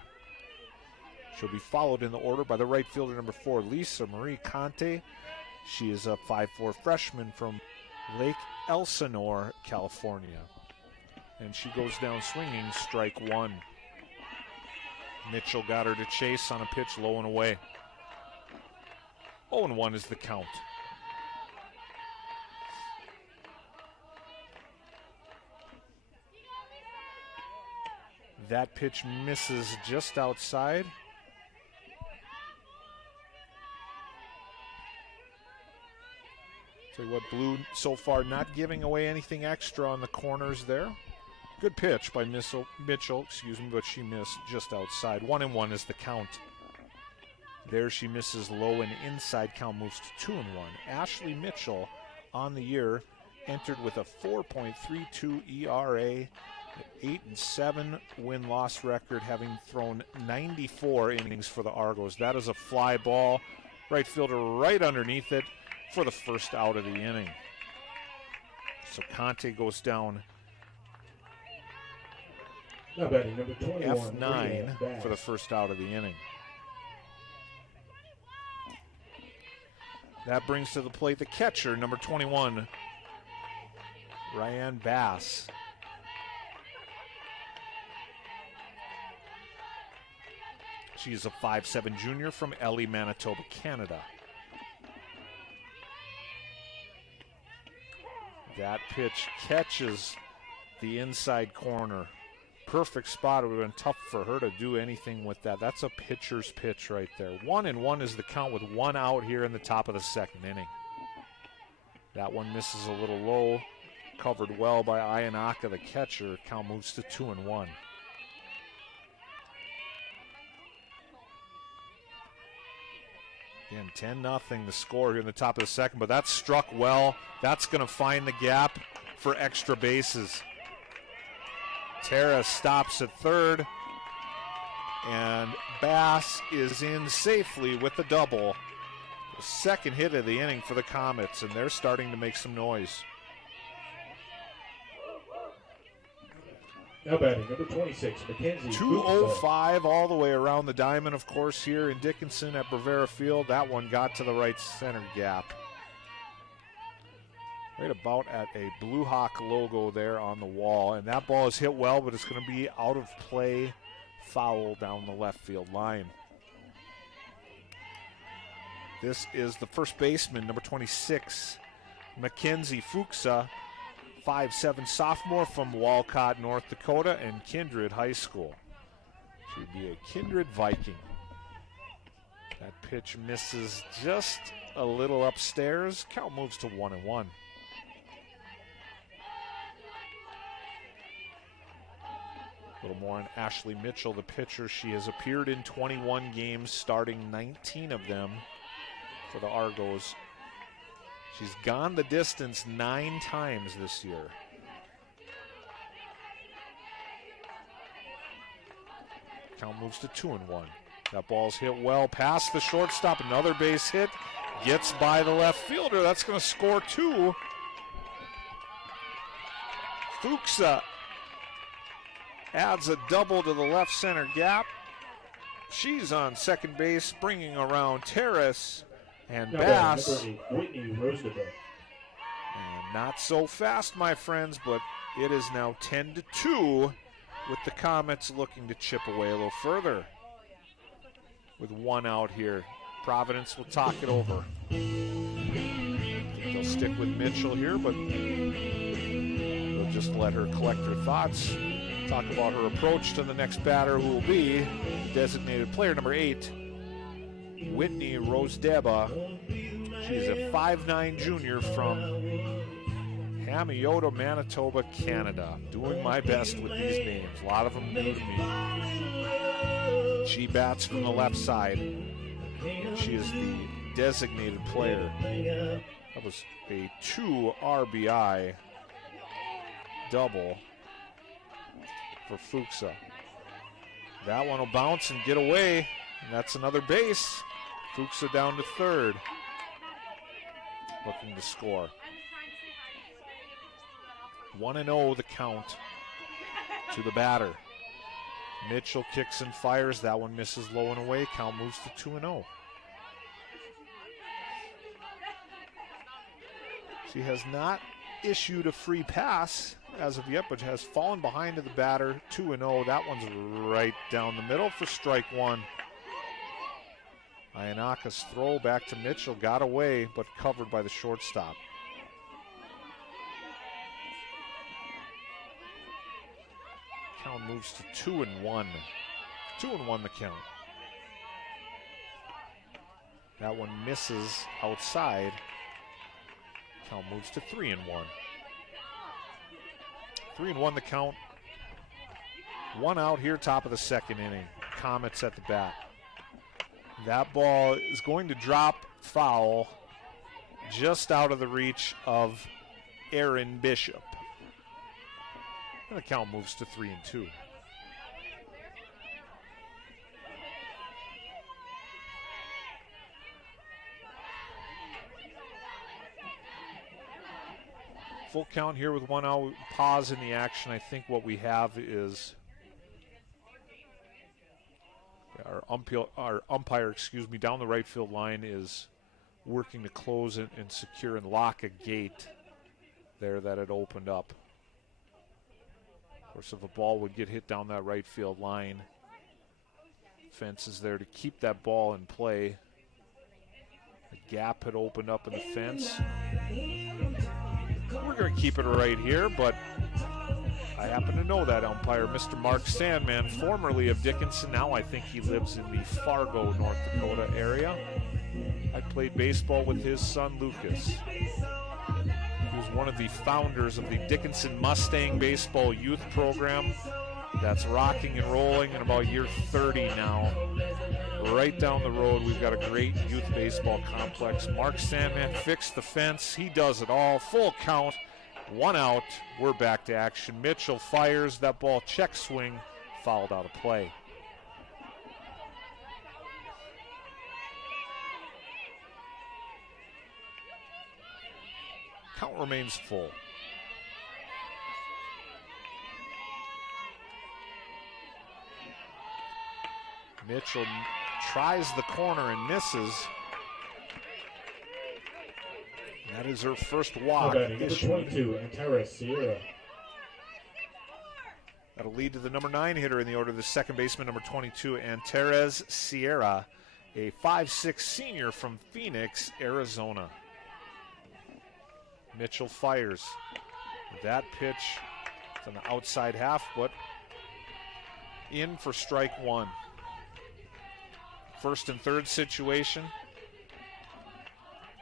She'll be followed in the order by the right fielder, number 4, Lisa Marie Conte. She is a 5'4" freshman from Lake Elsinore, California. And she goes down swinging, strike 1. Mitchell got her to chase on a pitch low and away. 0-1 is the count. That pitch misses just outside. Tell you what, Blue so far not giving away anything extra on the corners there. Good pitch by Mitchell, but she missed just outside. 1-1 is the count. There she misses low and inside. Count moves to 2-1. Ashley Mitchell on the year entered with a 4.32 ERA, 8-7 win-loss record, having thrown 94 innings for the Argos. That is a fly ball. Right fielder right underneath it for the first out of the inning. So Conte goes down Now batting number 21, F9 for the first out of the inning. That brings to the plate the catcher, number 21, Ryan Bass. She is a 5'7" junior from Elie, Manitoba, Canada. That pitch catches the inside corner. Perfect spot. It would have been tough for her to do anything with that. That's a pitcher's pitch right there. 1-1 is the count with 1 out here in the top of the second inning. That one misses a little low. Covered well by Ayanaka, the catcher. Count moves to 2-1. Again, 10-0 the score here in the top of the second, but that's struck well. That's going to find the gap for extra bases. Tara stops at third, and Bass is in safely with the double. The second hit of the inning for the Comets, and they're starting to make some noise. Now batting number 26, Mackenzie. 205 all the way around the diamond, of course, here in Dickinson at Bravera Field. That one got to the right center gap. Right about at a Blue Hawk logo there on the wall. And that ball is hit well, but it's going to be out of play, foul down the left field line. This is the first baseman, number 26, Mackenzie Fuchsa, 5'7" sophomore from Walcott, North Dakota, and Kindred High School. She'd be a Kindred Viking. That pitch misses just a little upstairs. Count moves to 1-1. A little more on Ashley Mitchell, the pitcher. She has appeared in 21 games, starting 19 of them for the Argos. She's gone the distance 9 times this year. Count moves to 2-1. That ball's hit well past the shortstop. Another base hit. Gets by the left fielder. That's going to score 2. Fuchsa adds a double to the left center gap. She's on second base, bringing around Terrace and Bass. Whitney Roosevelt. And not so fast, my friends, but it is now 10-2 with the Comets looking to chip away a little further. With 1 out here, Providence will talk it over. They'll stick with Mitchell here, but they'll just let her collect her thoughts. Talk about her approach to the next batter, who will be designated player number 8, Whitney Rosedeba. She's a 5'9" junior from Hamiota, Manitoba, Canada. Doing my best with these names. A lot of them new to me. She bats from the left side. And she is the designated player. That was a 2 RBI double for Fuchsa. That one will bounce and get away. And that's another base. Fuchsa down to third. Looking to score. 1-0 the count to the batter. Mitchell kicks and fires. That one misses low and away. Count moves to 2-0. She has not issued a free pass as of yet, but has fallen behind to the batter. 2-0. That one's right down the middle for strike one. Ayanaka's throw back to Mitchell got away, but covered by the shortstop. Count moves to 2-1. 2-1 the count. That one misses outside. Count moves to 3-1. 3-1 the count. One out here, top of the second inning. Comets at the bat. That ball is going to drop foul just out of the reach of Aaron Bishop. And the count moves to 3-2. Full count here with one out. Pause in the action. I think what we have is our umpire, down the right field line is working to close it and secure and lock a gate there that had opened up. Of course, if a ball would get hit down that right field line, fence is there to keep that ball in play. The gap had opened up in the fence. We're going to keep it right here, but I happen to know that umpire, Mr. Mark Sandman, formerly of Dickinson. Now I think he lives in the Fargo, North Dakota area. I played baseball with his son, Lucas. He was one of the founders of the Dickinson Mustang Baseball Youth Program. That's rocking and rolling in about year 30 now. Right down the road, we've got a great youth baseball complex. Mark Sandman fixed the fence. He does it all. Full count. One out. We're back to action. Mitchell fires. That ball check swing. Fouled out of play. Count remains full. Mitchell tries the corner and misses. That is her first walk. Number 22, Antera Sierra. That'll lead to the number 9 hitter in the order, the second baseman, number 22, Antares Sierra, a 5'6" senior from Phoenix, Arizona. Mitchell fires. That pitch is on the outside half, but in for strike one. First and third situation.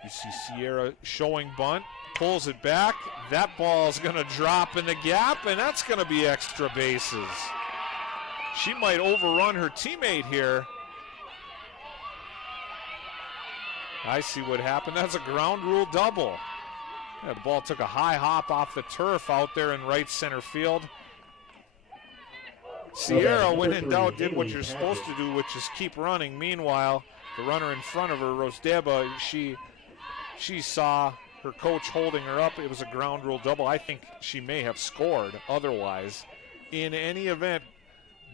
You see Sierra showing bunt, pulls it back. That ball is going to drop in the gap, and that's going to be extra bases. She might overrun her teammate here. I see what happened. That's a ground rule double. That ball took a high hop off the turf out there in right center field. Sierra, when in doubt, did what you're supposed to do, which is keep running. Meanwhile, the runner in front of her, Rosdeba, she saw her coach holding her up. It was a ground rule double. I think she may have scored otherwise. In any event,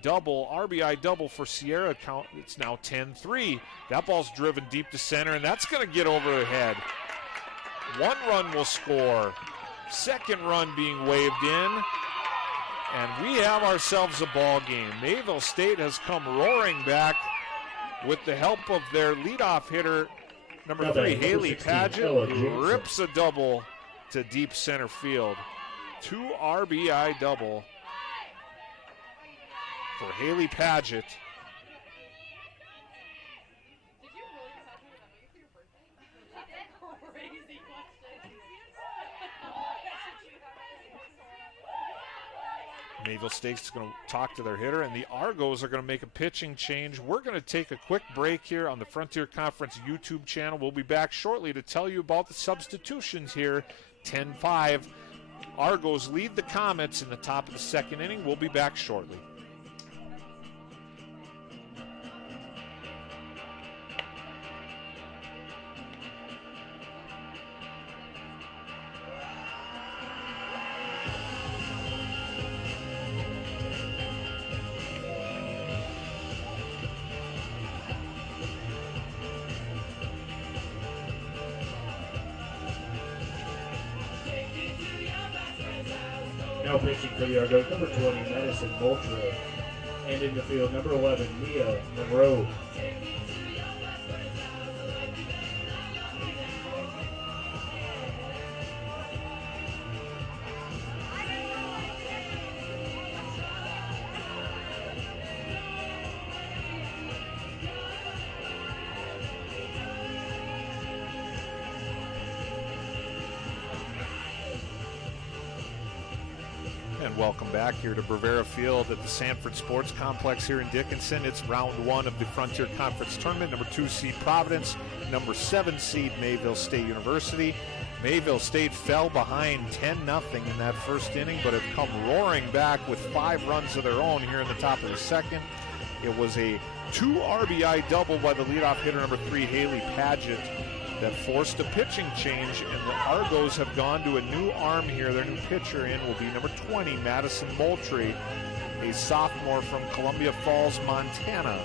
double, RBI double for Sierra. Count. It's now 10-3. That ball's driven deep to center, and that's going to get over her head. One run will score. Second run being waved in. And we have ourselves a ball game. Mayville State has come roaring back with the help of their leadoff hitter, number 3, Haley Paget, who rips a double to deep center field. 2 RBI double for Haley Paget. Mayville State is going to talk to their hitter, and the Argos are going to make a pitching change. We're going to take a quick break here on the Frontier Conference YouTube channel. We'll be back shortly to tell you about the substitutions here. 10-5. Argos lead the Comets in the top of the second inning. We'll be back shortly. Now pitching for the Argos, number 20, Madison Moultrie. And in the field, number 11, Mia Monroe. And welcome back here to Bravera Field at the Sanford Sports Complex here in Dickinson. It's round one of the Frontier Conference Tournament. Number 2 seed Providence, number 7 seed Mayville State University. Mayville State fell behind 10-0 in that first inning, but have come roaring back with 5 runs of their own here in the top of the second. It was a 2 RBI double by the leadoff hitter, number 3, Haley Paget, that forced a pitching change, and the Argos have gone to a new arm here. Their new pitcher in will be number 20, Madison Moultrie, a sophomore from Columbia Falls, Montana.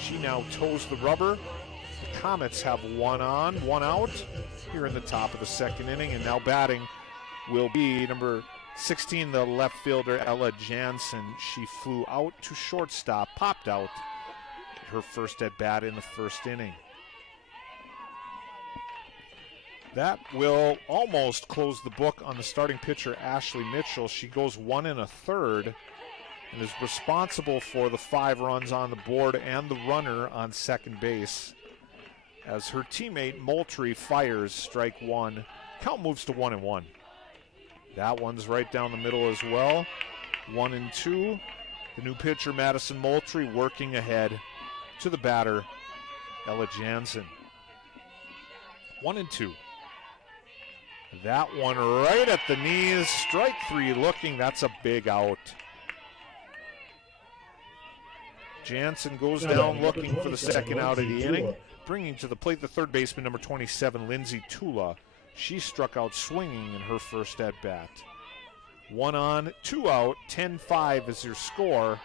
She now toes the rubber. The Comets have 1 on, 1 out here in the top of the second inning, and now batting will be number 16, the left fielder, Ella Jansen. She flew out to shortstop, popped out her first at bat in the first inning. That will almost close the book on the starting pitcher, Ashley Mitchell. She goes 1 1/3 and is responsible for the 5 runs on the board and the runner on second base. As her teammate Moultrie fires strike 1, count moves to 1-1. That one's right down the middle as well. 1-2. The new pitcher, Madison Moultrie, working ahead to the batter, Ella Jansen. 1-2. That one right at the knees. Strike 3 looking. That's a big out. Jansen goes down looking for the second out of the inning. Bringing to the plate the third baseman, number 27, Lindsay Tula. She struck out swinging in her first at bat. 1 on, 2 out, 10-5 is your score.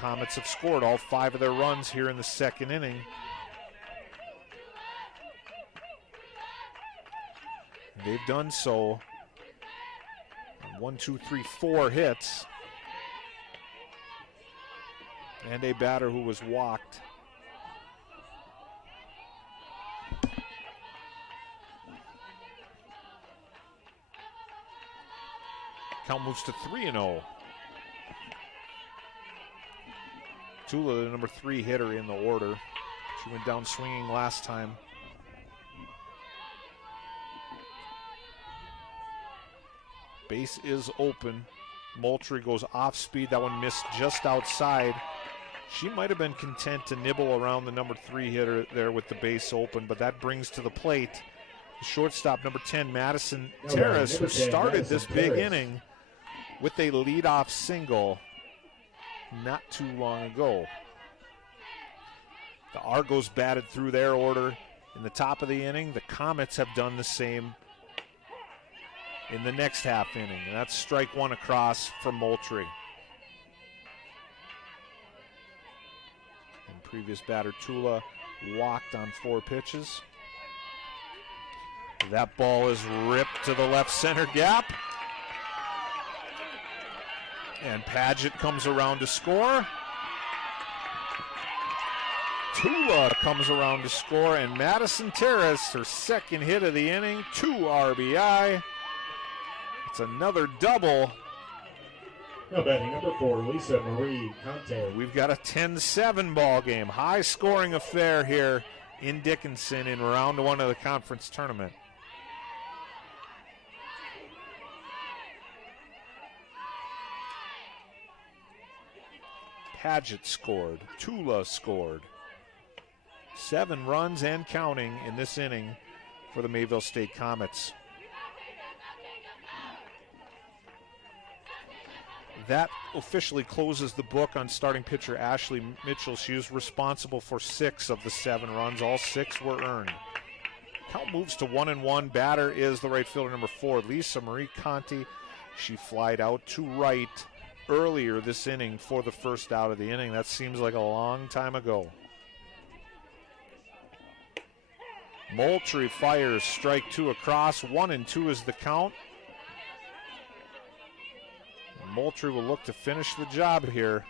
Comets have scored all 5 of their runs here in the second inning. They've done so on 1, 2, 3, 4 hits. And a batter who was walked. Count moves to 3-0. Tula, the number 3 hitter in the order. She went down swinging last time. Base is open. Moultrie goes off speed. That one missed just outside. She might have been content to nibble around the number 3 hitter there with the base open, but that brings to the plate the shortstop, number 10, Madison Terrace, who started this big inning with a leadoff single not too long ago. The Argos batted through their order in the top of the inning. The Comets have done the same in the next half inning, and that's strike 1 across from Moultrie. And previous batter Tula walked on 4 pitches. That ball is ripped to the left center gap. And Paget comes around to score. Tula comes around to score, and Madison Terrace, her second hit of the inning, 2 RBI. It's another double. Now batting number 4, Lisa Marie Conte. We've got a 10-7 ball game. High scoring affair here in Dickinson in round 1 of the conference tournament. Paget scored. Tula scored. 7 runs and counting in this inning for the Mayville State Comets. That officially closes the book on starting pitcher Ashley Mitchell. She was responsible for 6 of the 7 runs. All 6 were earned. Count moves to 1-1. Batter is the right fielder, number 4, Lisa Marie Conti. She flied out to right earlier this inning for the first out of the inning. That seems like a long time ago. Moultrie fires strike 2 across. 1-2 is the count. Moultrie will look to finish the job here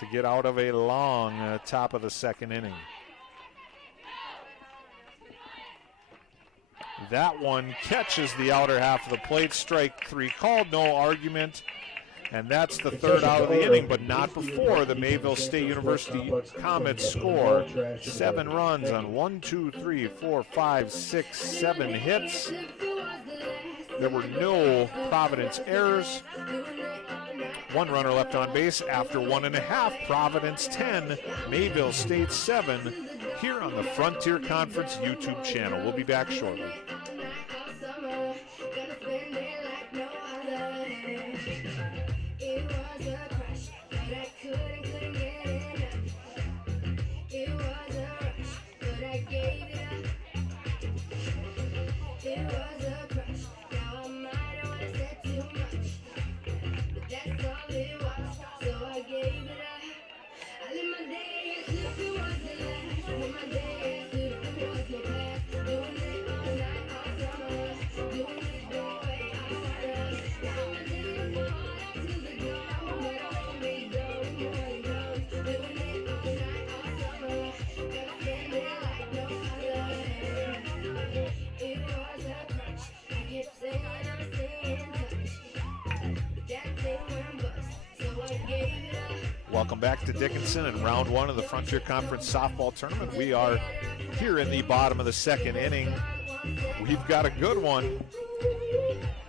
to get out of a long top of the second inning. That one catches the outer half of the plate. Strike 3 called, no argument. And that's the third out of the inning, but not before the Mayville State University Comets score 7 runs on 1, 2, 3, 4, 5, 6, 7 hits. There were no Providence errors. 1 runner left on base after 1.5. Providence 10, Mayville State 7, here on the Frontier Conference YouTube channel. We'll be back shortly. Welcome back to Dickinson and round 1 of the Frontier Conference softball tournament. We are here in the bottom of the second inning. We've got a good one.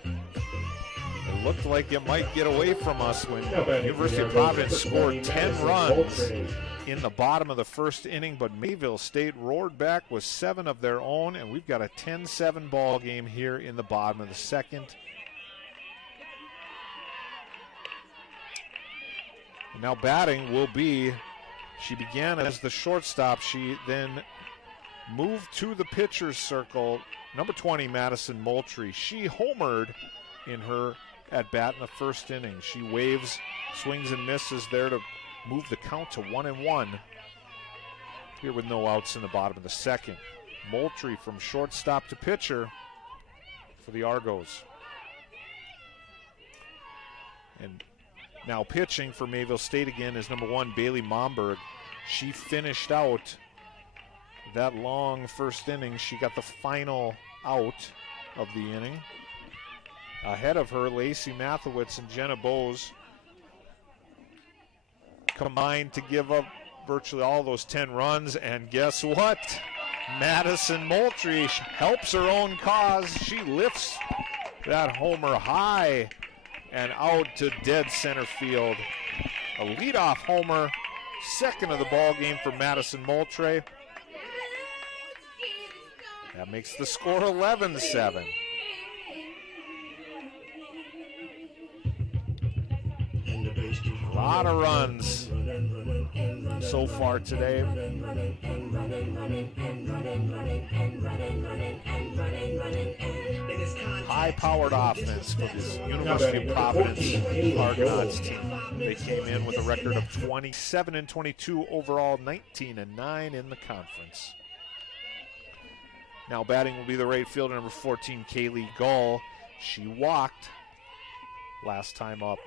It looked like it might get away from us when University of Providence scored 10 runs in the bottom of the first inning, but Mayville State roared back with 7 of their own, and we've got a 10-7 ball game here in the bottom of the second. Now batting will be, she began as the shortstop. She then moved to the pitcher's circle. Number 20, Madison Moultrie. She homered in her at bat in the first inning. She waves, swings and misses there to move the count to 1-1. Here with no outs in the bottom of the second. Moultrie from shortstop to pitcher for the Argos. And now pitching for Mayville State again is number 1, Bailey Momberg. She finished out that long first inning. She got the final out of the inning. Ahead of her, Lacey Mathewitz and Jenna Bowes combined to give up virtually all those 10 runs. And guess what? Madison Moultrie helps her own cause. She lifts that homer high and out to dead center field. A leadoff homer, second of the ball game for Madison Moultrie. That makes the score 11-7. A lot of runs so far today. High-powered offense for this University of Providence Argonauts team. They came in with a record of 27-22 overall, 19-9 in the conference. Now batting will be the right fielder, number 14, Kaylee Gull. She walked last time up.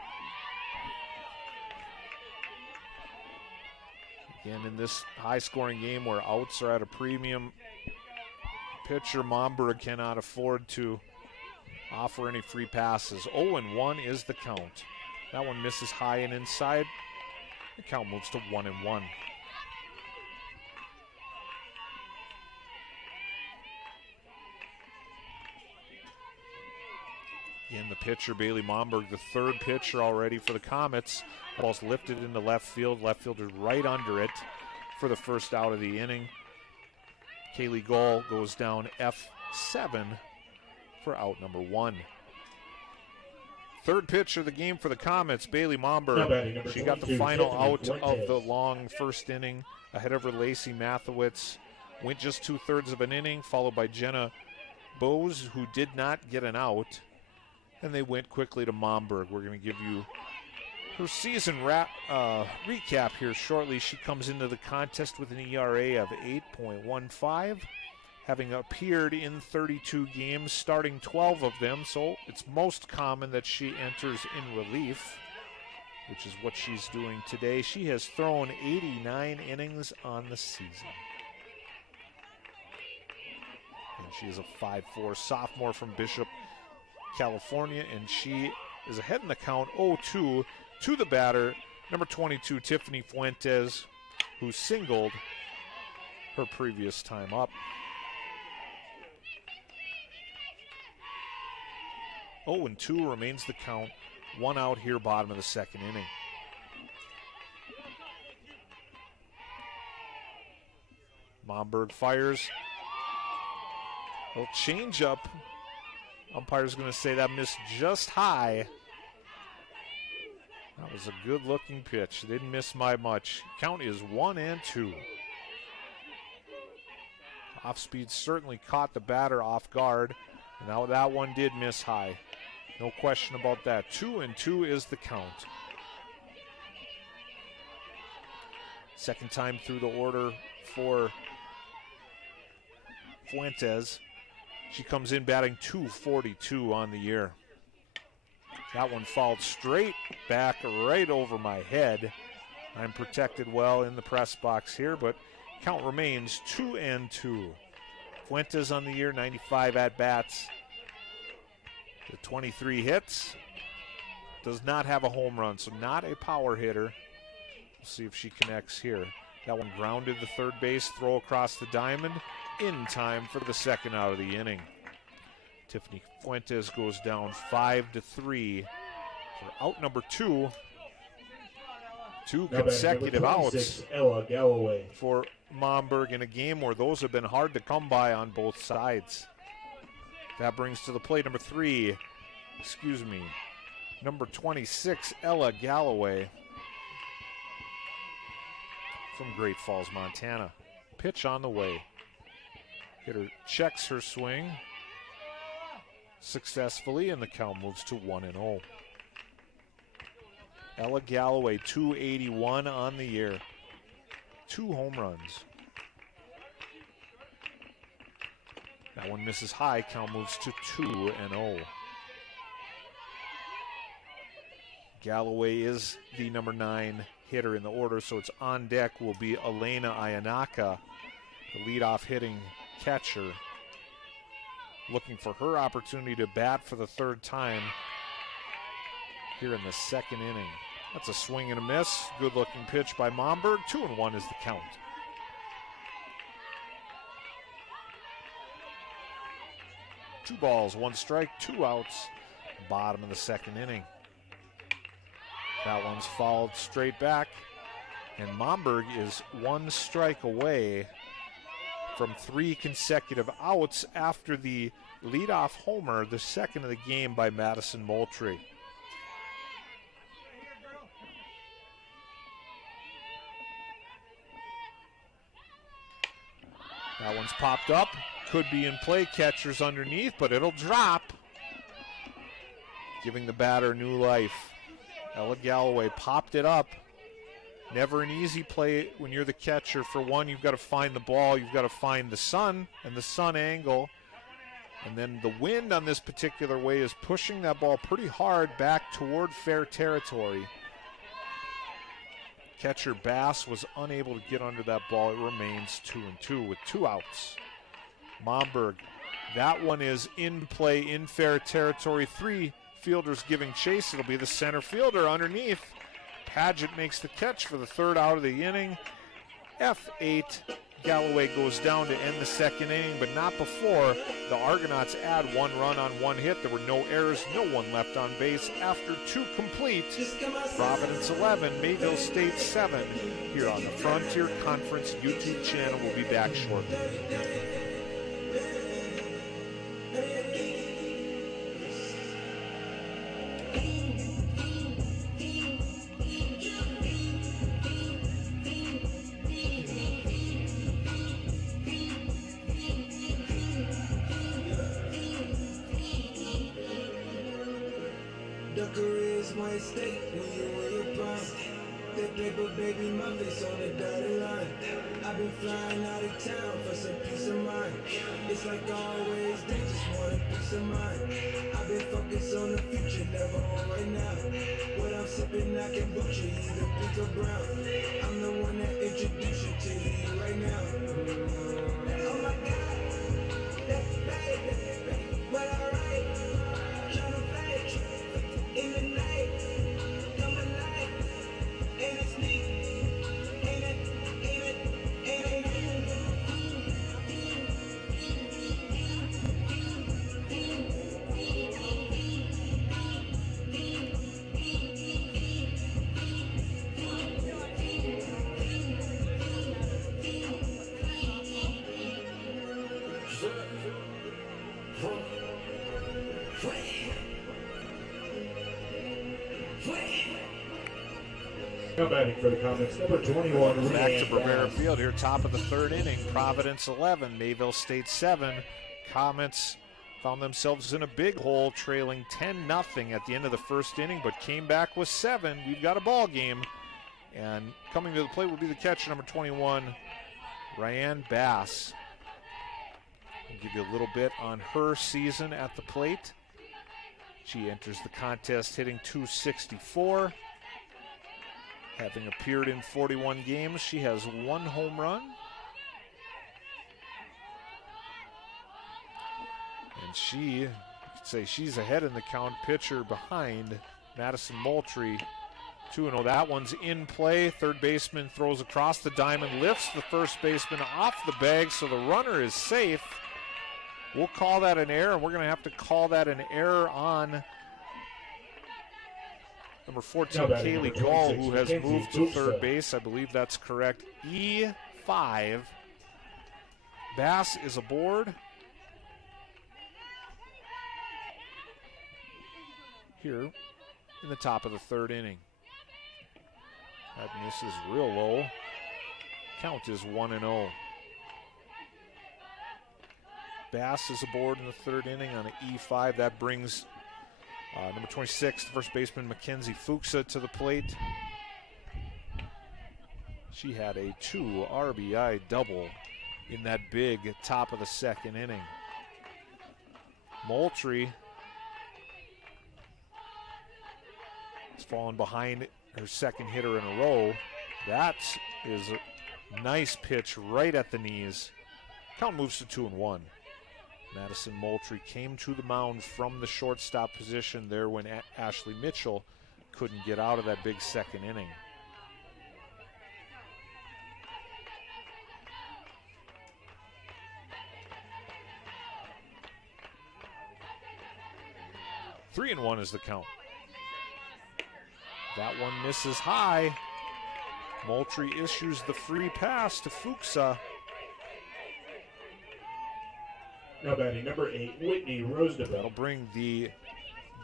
Again, in this high-scoring game where outs are at a premium, pitcher Momberg cannot afford to offer any free passes. 0-1 is the count. That one misses high and inside. The count moves to 1-1. Again, the pitcher, Bailey Momberg, the third pitcher already for the Comets. Ball's lifted into left field. Left fielder right under it for the first out of the inning. Kaylee Gull goes down F7 for out number 1. Third pitch of the game for the Comets, Bailey Momberg. She got the final out of the long first inning ahead of her Lacey Mathewitz. Went just 2/3 of an inning, followed by Jenna Bowes, who did not get an out. And they went quickly to Momberg. We're going to give you her season recap here shortly. She comes into the contest with an ERA of 8.15, having appeared in 32 games, starting 12 of them, so it's most common that she enters in relief, which is what she's doing today. She has thrown 89 innings on the season. And she is a 5'4" sophomore from Bishop, California, and she is ahead in the count 0-2 to the batter, number 22, Tiffany Fuentes, who singled her previous time up. 0-2 remains the count. 1 out here, bottom of the second inning. Momberg fires. A little change up. Umpire's going to say that missed just high. That was a good looking pitch. Didn't miss by much. Count is 1-2. Off speed certainly caught the batter off guard. Now that one did miss high. No question about that. 2-2 is the count. Second time through the order for Fuentes. She comes in batting .242 on the year. That one fouled straight back right over my head. I'm protected well in the press box here, but count remains 2-2. Fuentes on the year, 95 at-bats. The 23 hits. Does not have a home run, so not a power hitter. We'll see if she connects here. That one grounded the third base, throw across the diamond, in time for the second out of the inning. Tiffany Fuentes goes down 5-3 for out number 2. Two consecutive outs Ella Galloway for Momberg in a game where those have been hard to come by on both sides. That brings to the plate number 26, Ella Galloway from Great Falls, Montana. Pitch on the way. Hitter checks her swing successfully, and the count moves to 1-0. Ella Galloway, 281 on the year. 2 home runs. That one misses high. Count moves to 2-0. Galloway is the number 9 hitter in the order, so it's on deck will be Elena Ianaka, the leadoff hitting catcher, looking for her opportunity to bat for the third time here in the second inning. That's a swing and a miss. Good looking pitch by Momberg. 2-1 is the count. Two balls, 1 strike, 2 outs. Bottom of the second inning. That one's fouled straight back. And Momberg is 1 strike away from 3 consecutive outs after the leadoff homer, the second of the game by Madison Moultrie. That one's popped up. Could be in play. Catcher's underneath, but it'll drop. Giving the batter new life. Ella Galloway popped it up. Never an easy play when you're the catcher. For one, you've got to find the ball. You've got to find the sun and the sun angle. And then the wind on this particular way is pushing that ball pretty hard back toward fair territory. Catcher Bass was unable to get under that ball. It remains 2-2 with 2 outs. Momberg, that one is in play in fair territory. 3 fielders giving chase. It'll be the center fielder underneath. Paget makes the catch for the 3rd out of the inning. F8. Galloway goes down to end the second inning, but not before the Argonauts add 1 run on 1 hit. There were no errors, no one left on base after 2 complete. Providence 11, Mayville State 7, here on the Frontier Conference YouTube channel. We'll be back shortly. That paper, baby, my face on the dotted line. I've been flying out of town for some peace of mind. It's like always, they just want a piece of mind. I've been focused on the future, never on right now. What I'm sipping, I can butcher, either pink or brown. I'm the one that introduced you to you right now. Oh my God, that's baby, but alright. Tryna fake in the night, come alive, and it's me. Now batting for the Comets, number 21. Back to Bravera Field here, top of the third inning. Providence 11, Mayville State 7. Comets found themselves in a big hole, trailing 10-0 at the end of the first inning, but came back with 7. We've got a ball game. And coming to the plate will be the catcher, number 21, Ryan Bass. I'll give you a little bit on her season at the plate. She enters the contest hitting .264. Having appeared in 41 games, she has 1 home run. And she, you could say she's ahead in the count, pitcher behind Madison Moultrie. 2-0, that one's in play. Third baseman throws across the diamond, lifts the first baseman off the bag, so the runner is safe. We'll call that an error, and we're going to have to call that an error on number 14, Kaylee Gall, who has moved to third base. I believe that's correct. E5. Bass is aboard. Here in the top of the third inning. That misses real low. Count is 1-0. Bass is aboard in the third inning on an E5. That brings number 26, the first baseman Mackenzie Fuchsa to the plate. She had a 2 RBI double in that big top of the second inning. Moultrie has fallen behind her second hitter in a row. That is a nice pitch right at the knees. Count moves to 2-1. Madison Moultrie came to the mound from the shortstop position there when Ashley Mitchell couldn't get out of that big second inning. Three and 1 is the count. That one misses high. Moultrie issues the free pass to Fuchsa. Now batting number 8, Whitney Rosedeba. That'll bring the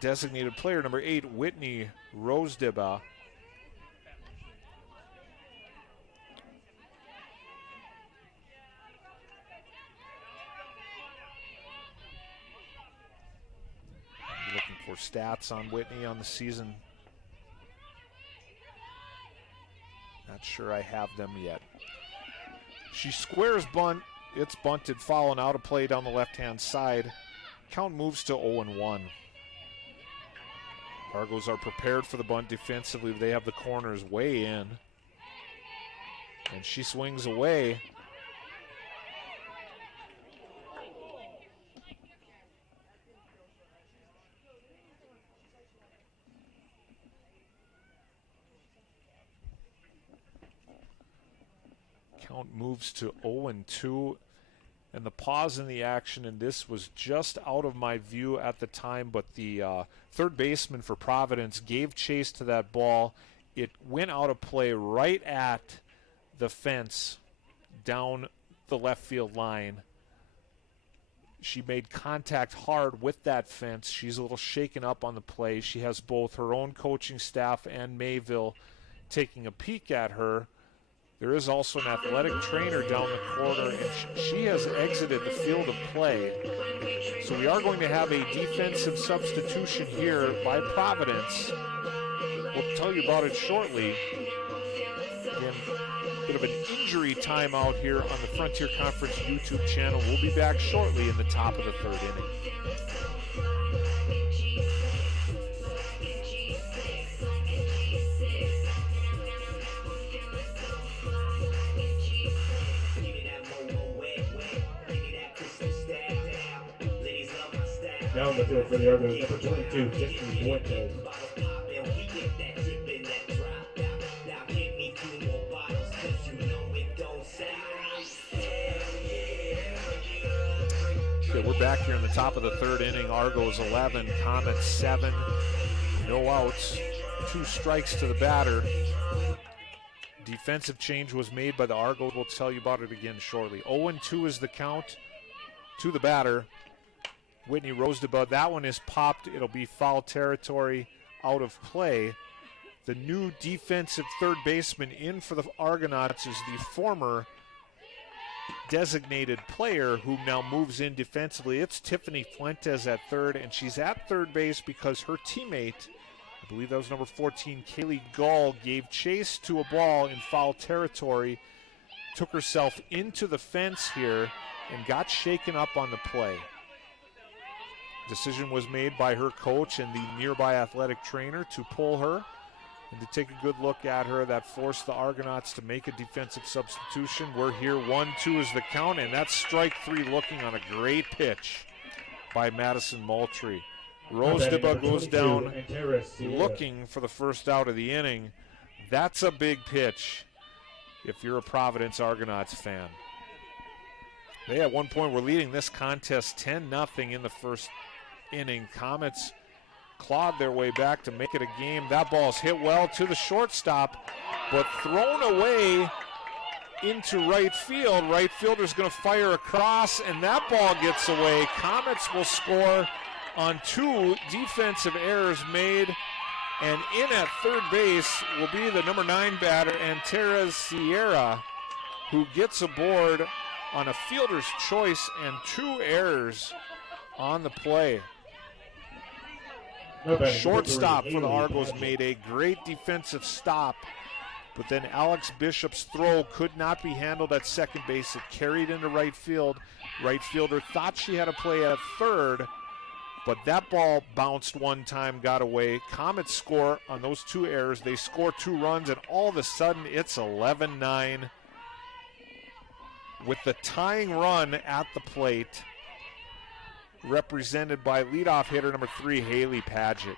designated player, number 8, Whitney Rosedeba. Looking for stats on Whitney on the season. Not sure I have them yet. She squares bunt. It's bunted, fallen out of play down the left-hand side. Count moves to 0-1. Argos are prepared for the bunt defensively. They have the corners way in. And she swings away. Count moves to 0-2. And the pause in the action, and this was just out of my view at the time, but the third baseman for Providence gave chase to that ball. It went out of play right at the fence down the left field line. She made contact hard with that fence. She's a little shaken up on the play. She has both her own coaching staff and Mayville taking a peek at her. There is also an athletic trainer down the corner, and she has exited the field of play. So we are going to have a defensive substitution here by Providence. We'll tell you about it shortly. Again, a bit of an injury timeout here on the Frontier Conference YouTube channel. We'll be back shortly in the top of the third inning. Now in the field for the Argos, number 22, Jeffrey Fuentes. Okay, we're back here in the top of the third inning. Argos 11, Comets 7. No outs, 2 strikes to the batter. Defensive change was made by the Argos. We'll tell you about it again shortly. 0-2 is the count to the batter. Whitney Rosdebud, that one is popped. It'll be foul territory, out of play. The new defensive third baseman in for the Argonauts is the former designated player who now moves in defensively. It's Tiffany Fuentes at third, and she's at third base because her teammate, I believe that was number 14, Kaylee Gall, gave chase to a ball in foul territory, took herself into the fence here, and got shaken up on the play. Decision was made by her coach and the nearby athletic trainer to pull her and to take a good look at her. That forced the Argonauts to make a defensive substitution. We're here, 1-2 is the count, and that's strike 3, looking on a great pitch by Madison Moultrie. Rosdebud goes down looking for the first out of the inning. That's a big pitch if you're a Providence Argonauts fan. They at one point were leading this contest 10-0 in the first inning. Comets clawed their way back to make it a game. That ball's hit well to the shortstop, but thrown away into right field. Right fielder's going to fire across, and that ball gets away. Comets will score on 2 defensive errors made, and in at third base will be the number 9 batter, Antera Sierra, who gets aboard on a fielder's choice and 2 errors on the play. Shortstop for the Argos made a great defensive stop, but then Alex Bishop's throw could not be handled at second base. It carried into right field. Right fielder thought she had a play at third, but that ball bounced one time, got away. Comets score on those 2 errors. They score 2 runs, and all of a sudden it's 11-9 with the tying run at the plate, represented by leadoff hitter number 3, Haley Padgett.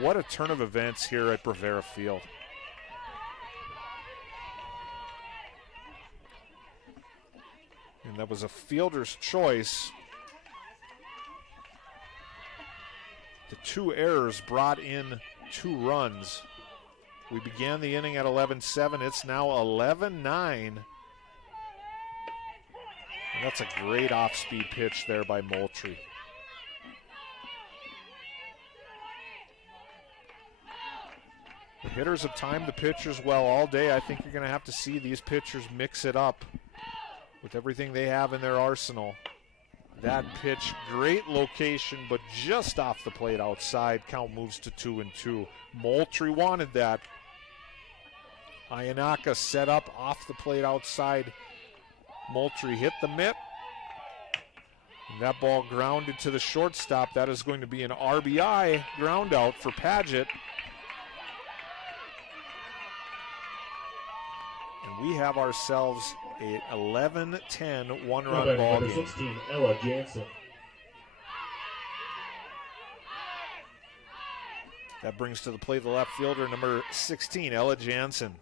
What a turn of events here at Bravera Field. And that was a fielder's choice. The 2 errors brought in 2 runs. We began the inning at 11-7. It's now 11-9. And that's a great off-speed pitch there by Moultrie. The hitters have timed the pitchers well all day. I think you're going to have to see these pitchers mix it up with everything they have in their arsenal. That pitch, great location, but just off the plate outside. Count moves to 2-2. Moultrie wanted that. Ayanaka set up off the plate outside. Moultrie hit the mitt. And that ball grounded to the shortstop. That is going to be an RBI ground out for Padgett. And we have ourselves a 11-10 one-run ball game. 16, Ella Jansen. That brings to the plate the left fielder, number 16, Ella Jansen.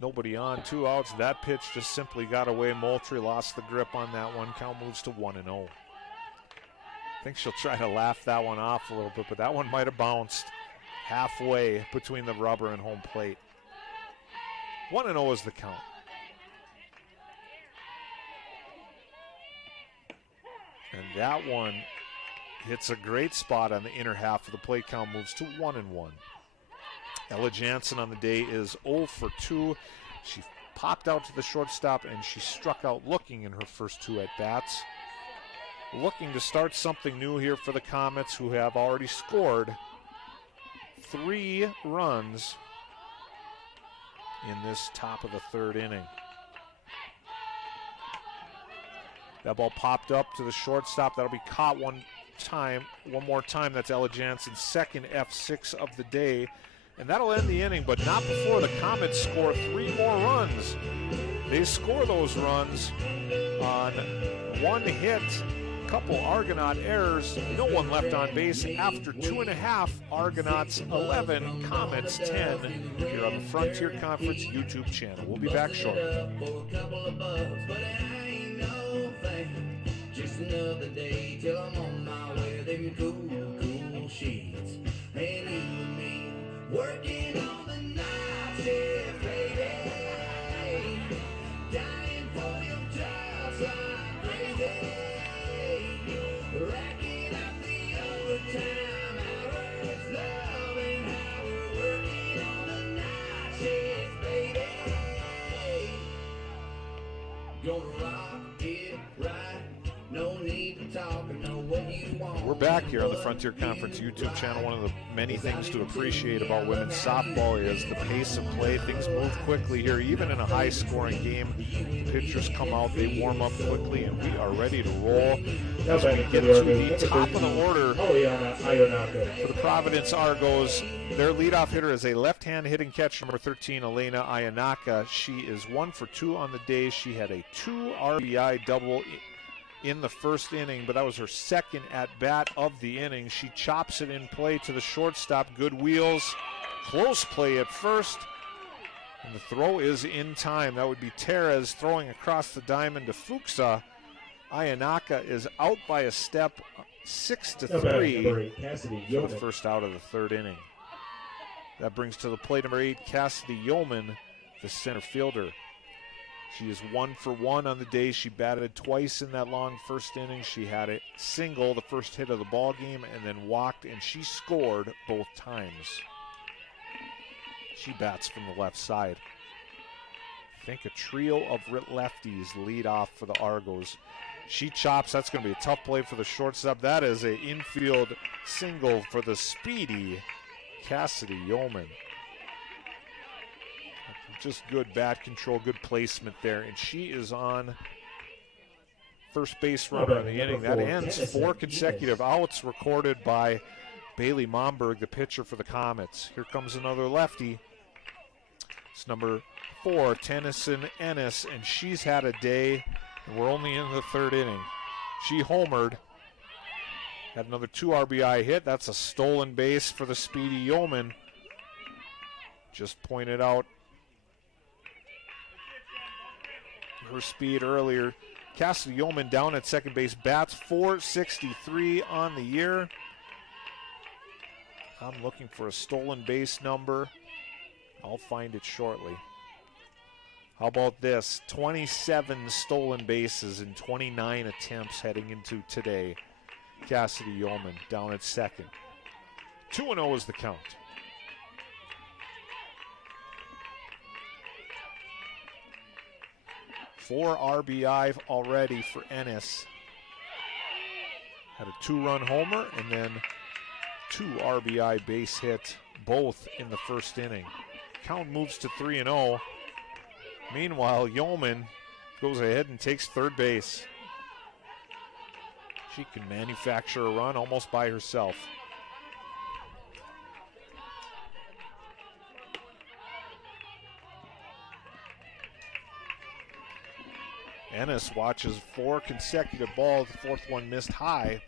Nobody on, 2 outs. That pitch just simply got away. Moultrie lost the grip on that one. Count moves to 1-0. I think she'll try to laugh that one off a little bit, but that one might have bounced halfway between the rubber and home plate. 1-0 is the count. And that one hits a great spot on the inner half of the plate. Count moves to 1-1. Ella Jansen on the day is 0 for 2. She popped out to the shortstop and she struck out looking in her first 2 at-bats. Looking to start something new here for the Comets, who have already scored 3 runs in this top of the 3rd inning. That ball popped up to the shortstop. That'll be caught one more time. That's Ella Jansen's 2nd F6 of the day. And that'll end the inning, but not before the Comets score 3 more runs. They score those runs on 1 hit, a couple Argonaut errors, no one left on base after 2.5. Argonauts 11, Comets 10, here on the Frontier Conference YouTube channel. We'll be back shortly. Just another day till I'm on my way. Them cool sheets. And you and me working on the night shift, baby. Dying for your jobs like crazy. Racking up the overtime hours. Loving how we're working on the night shift, baby. Gonna rock it right. No need to talk, I know what you want. We're back here on the Frontier Conference YouTube channel. One of the many things to appreciate about women's softball is the pace of play. Things move quickly here, even in a high-scoring game. The pitchers come out, they warm up quickly, and we are ready to roll as we get to the top of the order for the Providence Argos. Their leadoff hitter is a left-hand hitting catcher, number 13, Elena Ayanaka. She is 1 for 2 on the day. She had a 2 RBI double in the 1st inning, but that was her 2nd at-bat of the inning. She chops it in play to the shortstop. Good wheels. Close play at first. And the throw is in time. That would be Terez throwing across the diamond to Fuchsa. Ayanaka is out by a step, 6-3 for the first out of the 3rd inning. That brings to the plate number 8, Cassidy Yeoman, the center fielder. She is 1 for 1 on the day. She batted twice in that long 1st inning. She had a single, the first hit of the ball game, and then walked, and she scored both times. She bats from the left side. I think a trio of lefties lead off for the Argos. She chops. That's going to be a tough play for the shortstop. That is an infield single for the speedy Cassidy Yeoman. Just good bat control, good placement there. And she is on first base runner in the inning. That ends 4 consecutive outs recorded by Bailey Momberg, the pitcher for the Comets. Here comes another lefty. It's number 4, Tennyson Ennis, and she's had a day. And we're only in the 3rd inning. She homered. Had another 2 RBI hit. That's a stolen base for the speedy Yeoman. Just pointed out her speed earlier. Cassidy Yeoman down at second base, bats .463 on the year. I'm looking for a stolen base number. I'll find it shortly. How about this? 27 stolen bases in 29 attempts heading into today. Cassidy Yeoman down at second. 2-0 is the count. Four RBI already for Ennis. Had a 2-run homer and then 2 RBI base hit, both in the 1st inning. Count moves to 3-0. Meanwhile, Yeoman goes ahead and takes 3rd base. She can manufacture a run almost by herself. Ennis watches 4 consecutive balls. The 4th one missed high.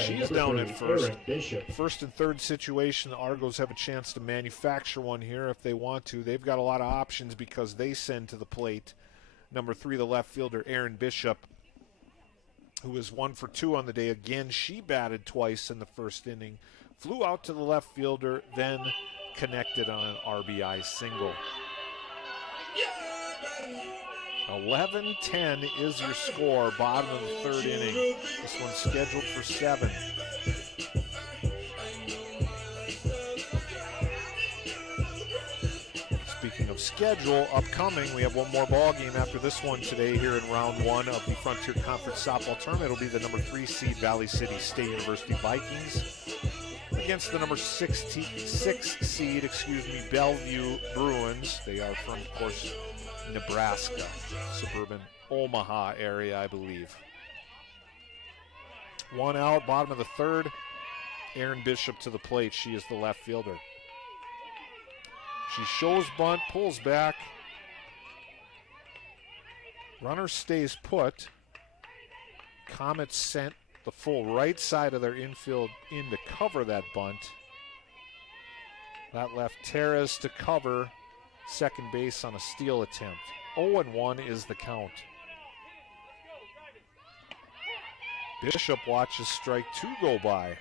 She's down at first. 1st and 3rd situation, the Argos have a chance to manufacture one here if they want to. They've got a lot of options because they send to the plate number 3, the left fielder, Aaron Bishop, who is 1 for 2 on the day. Again, she batted twice in the 1st inning, flew out to the left fielder, then connected on an RBI single. 11-10 is your score, bottom of the 3rd inning. This one's scheduled for 7. Speaking of schedule, upcoming, we have one more ball game after this one today here in round 1 of the Frontier Conference softball tournament. It'll be the number 3 seed Valley City State University Vikings. The against the number 6 seed, Bellevue Bruins. They are from, of course, Nebraska, suburban Omaha area, I believe. 1 out, bottom of the third. Erin Bishop to the plate. She is the left fielder. She shows bunt, pulls back. Runner stays put. Comets sent the full right side of their infield in to cover that bunt. That left Terez to cover second base on a steal attempt. 0-1 is the count. Bishop watches strike 2 go by.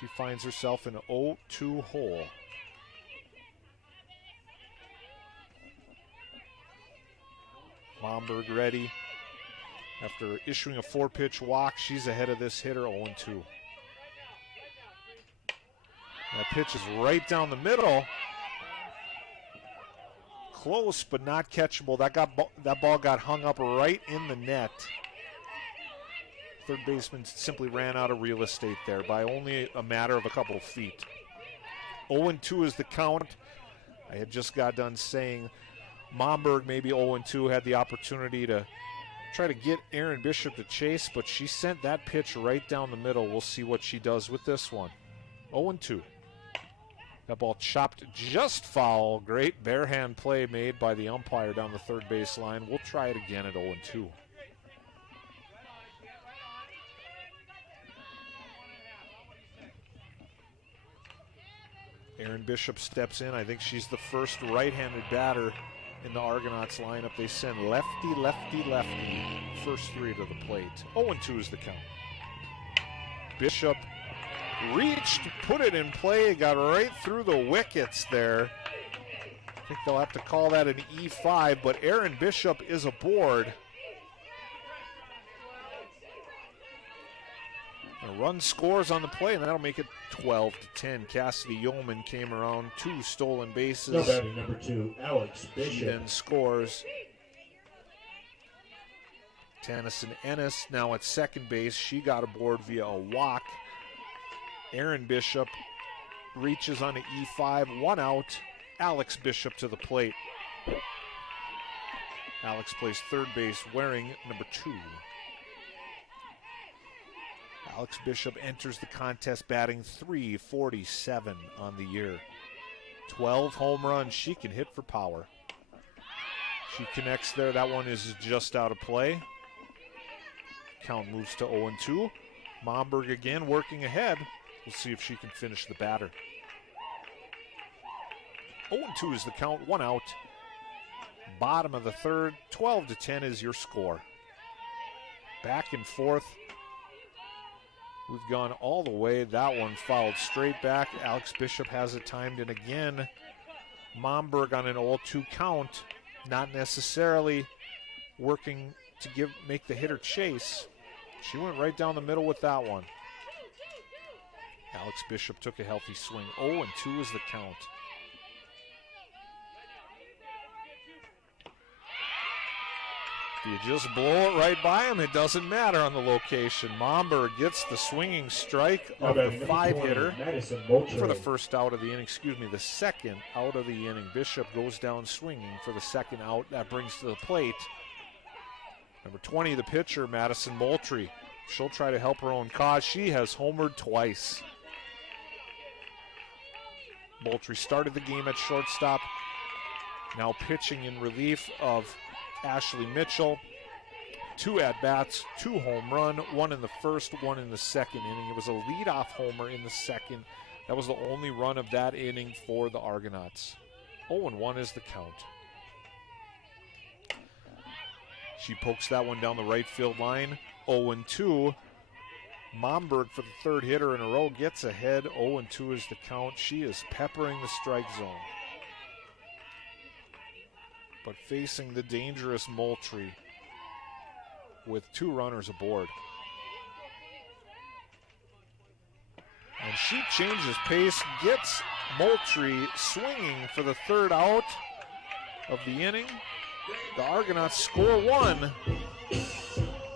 She finds herself in an 0-2 hole. Momberg ready. After issuing a 4-pitch walk, she's ahead of this hitter, 0-2. That pitch is right down the middle. Close, but not catchable. That ball got hung up right in the net. Third baseman simply ran out of real estate there by only a matter of a couple of feet. 0-2 is the count. I had just got done saying Momberg, maybe 0-2, had the opportunity to try to get Erin Bishop to chase, but she sent that pitch right down the middle. We'll see what she does with this one. 0-2. That ball chopped just foul. Great bare hand play made by the umpire down the third base line. We'll try it again at 0-2. Erin Bishop steps in. I think she's the first right-handed batter in the Argonauts lineup. They send lefty, lefty, lefty. First 3 to the plate. 0-2 is the count. Bishop reached, put it in play, got right through the wickets there. I think they'll have to call that an E5, but Erin Bishop is aboard. A run scores on the play, and that'll make it 12-10. Cassidy Yeoman came around, 2 stolen bases. No batting number 2, Alex She Bishop. then scores. Tennyson Ennis now at second base. She got aboard via a walk. Erin Bishop reaches on an E5, 1 out. Alex Bishop to the plate. Alex plays third base wearing number 2. Alex Bishop enters the contest batting .347 on the year. 12 home runs. She can hit for power. She connects there. That one is just out of play. Count moves to 0-2. Momberg again working ahead. We'll see if she can finish the batter. 0-2 is the count. 1 out. Bottom of the third. 12-10 is your score. Back and forth. We've gone all the way. That one fouled straight back. Alex Bishop has it timed, and again, Momberg on an 0-2 count, not necessarily working to make the hitter chase. She went right down the middle with that one. Alex Bishop took a healthy swing. 0-2 is the count. If you just blow it right by him, it doesn't matter on the location. Momberg gets the swinging strike of the 5-hitter for the first out of the inning. The second out of the inning. Bishop goes down swinging for the second out. That brings to the plate number 20, the pitcher, Madison Moultrie. She'll try to help her own cause. She has homered twice. Moultrie started the game at shortstop. Now pitching in relief of Ashley Mitchell. 2 at-bats, 2 home run, 1 in the first, 1 in the second inning. It was a leadoff homer in the second. That was the only run of that inning for the Argonauts. 0-1 is the count. She pokes that one down the right field line. 0-2. Momberg for the third hitter in a row gets ahead. 0-2 is the count. She is peppering the strike zone. But facing the dangerous Moultrie with 2 runners aboard. And she changes pace, gets Moultrie swinging for the third out of the inning. The Argonauts score 1,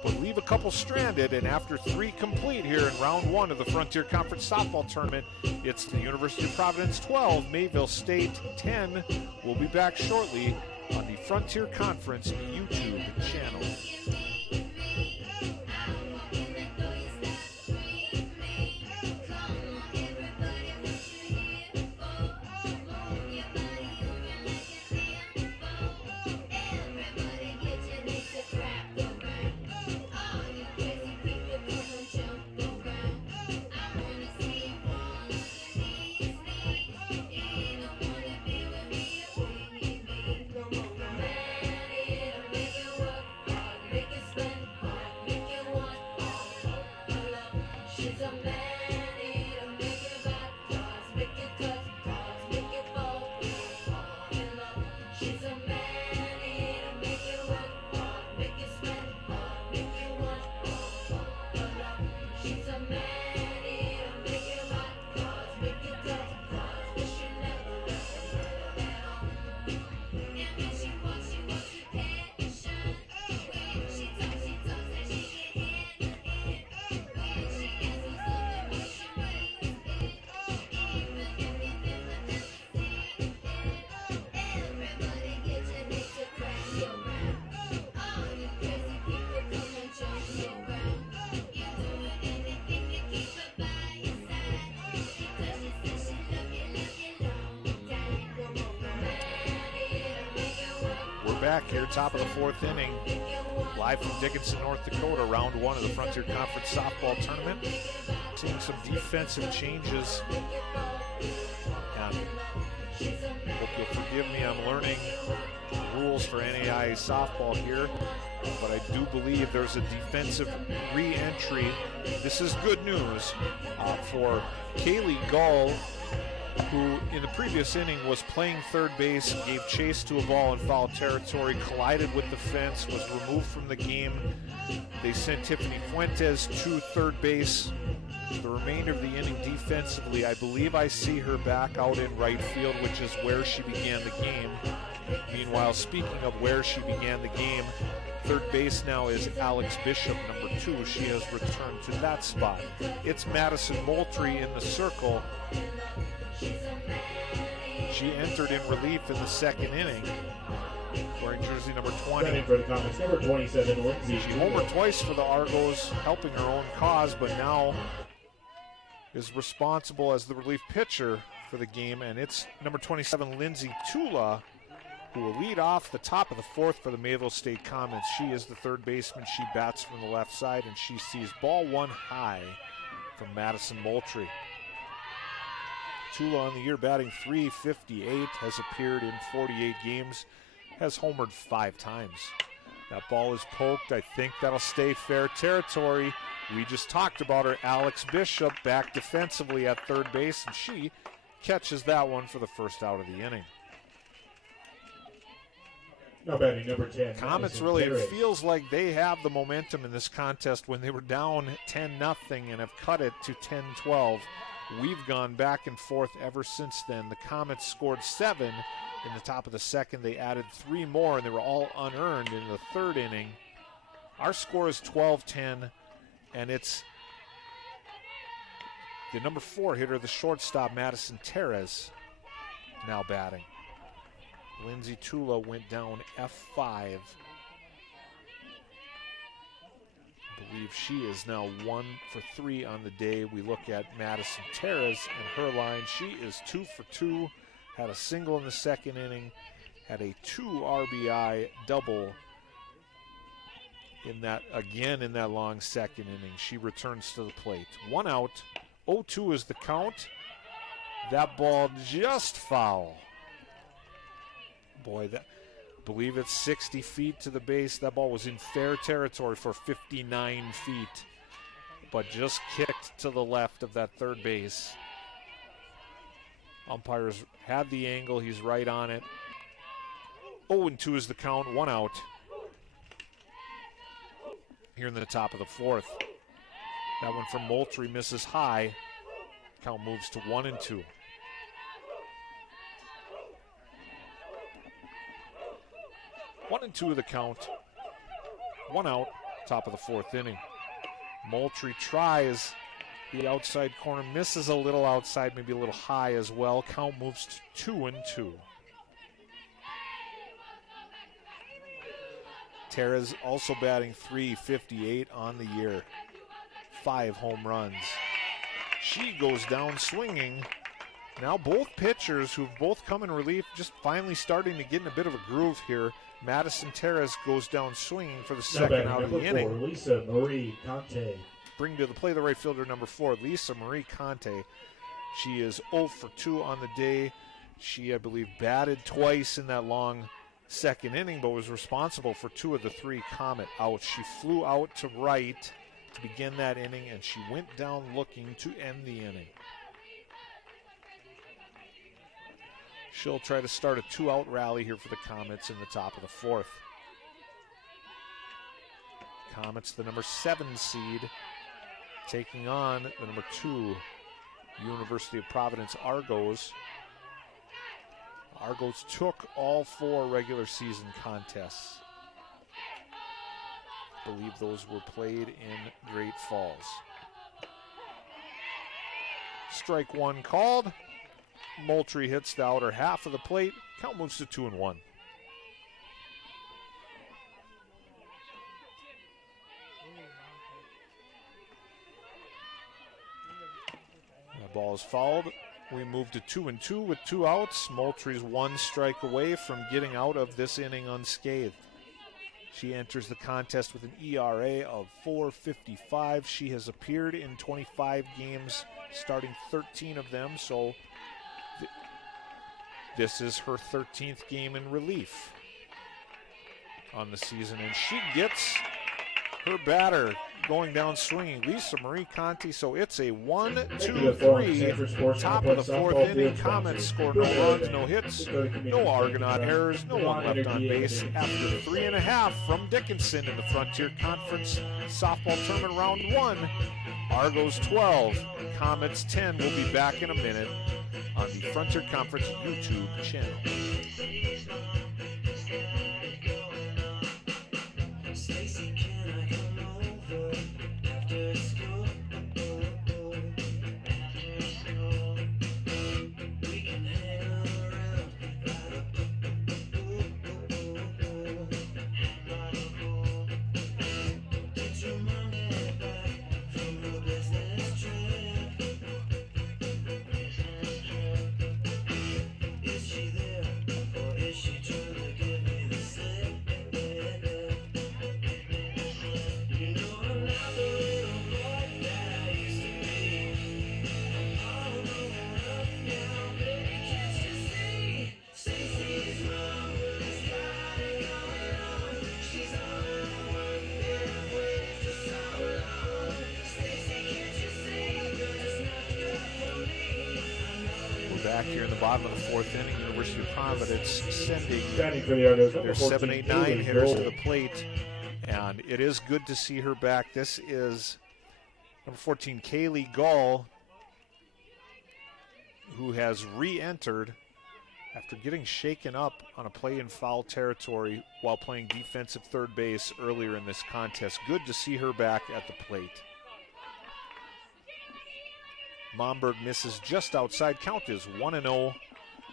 but leave a couple stranded, and after 3 complete here in round 1 of the Frontier Conference softball tournament, it's the University of Providence 12, Mayville State 10. We'll be back shortly on the Frontier Conference YouTube channel. Back here, top of the 4th inning, live from Dickinson, North Dakota, round 1 of the Frontier Conference softball tournament. Seeing some defensive changes, and hope you'll forgive me, I'm learning rules for NAIA softball here, but I do believe there's a defensive re-entry. This is good news for Kaylee Gull, who in the previous inning was playing third base, gave chase to a ball in foul territory, collided with the fence, was removed from the game. They sent Tiffany Fuentes to third base. The remainder of the inning defensively, I believe I see her back out in right field, which is where she began the game. Meanwhile, speaking of where she began the game, third base now is Alex Bishop, number 2. She has returned to that spot. It's Madison Moultrie in the circle. She entered in relief in the 2nd inning, wearing jersey number 20. For the Comets, number 27, Lindsay. She homered twice for the Argos, helping her own cause, but now is responsible as the relief pitcher for the game, and it's number 27, Lindsay Tula, who will lead off the top of the 4th for the Mayville State Comets. She is the third baseman. She bats from the left side, and she sees ball 1 high from Madison Moultrie. Tula on the year batting .358, has appeared in 48 games, has homered 5 times. That ball is poked. I think that'll stay fair territory. We just talked about her, Alex Bishop, back defensively at third base, and she catches that one for the first out of the inning. Now batting number 10. Comets really, it feels like they have the momentum in this contest when they were down 10-0 and have cut it to 10-12. We've gone back and forth ever since then. The Comets scored 7 in the top of the 2nd. They added 3 more, and they were all unearned in the 3rd inning. Our score is 12-10, and it's the number 4 hitter, the shortstop, Madison Terez, now batting. Lindsay Tula went down F5. I believe she is now 1 for 3 on the day. We look at Madison Terez and her line. She is 2 for 2, had a single in the 2nd inning, had a 2 RBI double in that long 2nd inning. She returns to the plate. 1 out, 0-2 is the count. That ball just foul. Boy, I believe it's 60 feet to the base. That ball was in fair territory for 59 feet, but just kicked to the left of that third base. Umpires had the angle. He's right on it. 0-2 is the count. 1 out. Here in the top of the 4th. That one from Moultrie misses high. Count moves to 1-2. 1-2 of the count. 1 out. top of the fourth inning. Moultrie tries the outside corner, misses a little outside, maybe a little high as well. Count moves to 2-2. Tara's also batting .358 on the year. 5 home runs. She goes down swinging. Now both pitchers who've both come in relief just finally starting to get in a bit of a groove here. Madison Terrace goes down swinging for the second out of the inning. Lisa Marie Conte. Bring to the play the right fielder, number 4, Lisa Marie Conte. She is 0 for 2 on the day. She, I believe, batted twice in that long second inning, but was responsible for 2 of the 3 Comet outs. She flew out to right to begin that inning, and she went down looking to end the inning. She'll try to start a 2-out rally here for the Comets in the top of the fourth. Comets, the number 7 seed, taking on the number 2 University of Providence Argos. Argos took all 4 regular season contests. I believe those were played in Great Falls. Strike 1 called. Moultrie hits the outer half of the plate. Count moves to 2-1. The ball is fouled. We move to 2-2 with 2 outs. Moultrie's 1 strike away from getting out of this inning unscathed. She enters the contest with an ERA of .455. She has appeared in 25 games, starting 13 of them, so this is her 13th game in relief on the season, and she gets her batter going down swinging, Lisa Marie Conti. So it's a 1-2-3, top of the fourth inning. Comets score no runs, no hits, no Argonaut errors, no one left on base after 3.5 from Dickinson in the Frontier Conference Softball Tournament Round 1. Argos 12, Comets 10. We'll be back in a minute on the Frontier Conference YouTube channel. Back here in the bottom of the fourth inning, University of Providence sending their 7-8-9 hitters to the plate, and it is good to see her back. This is number 14, Kaylee Gall, who has re-entered after getting shaken up on a play in foul territory while playing defensive third base earlier in this contest. Good to see her back at the plate. Momberg misses just outside. Count is 1-0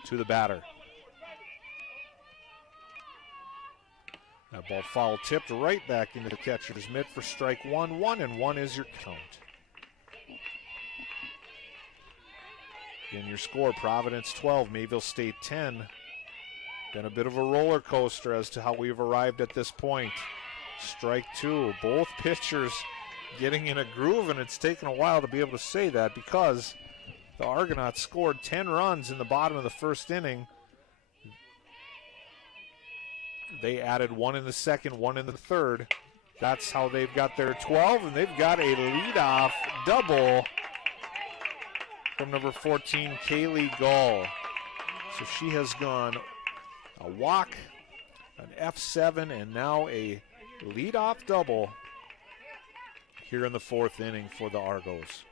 to the batter. That ball foul tipped right back into the catcher's mitt for strike 1. 1-1 is your count. In your score, Providence 12, Mayville State 10. Been a bit of a roller coaster as to how we've arrived at this point. Strike 2. Both pitchers getting in a groove, and it's taken a while to be able to say that because the Argonauts scored 10 runs in the bottom of the first inning. They added 1 in the second, 1 in the third. That's how they've got their 12, and they've got a leadoff double from number 14, Kaylee Gall. So she has gone a walk, an F7, and now a leadoff double here in the fourth inning for the Argos.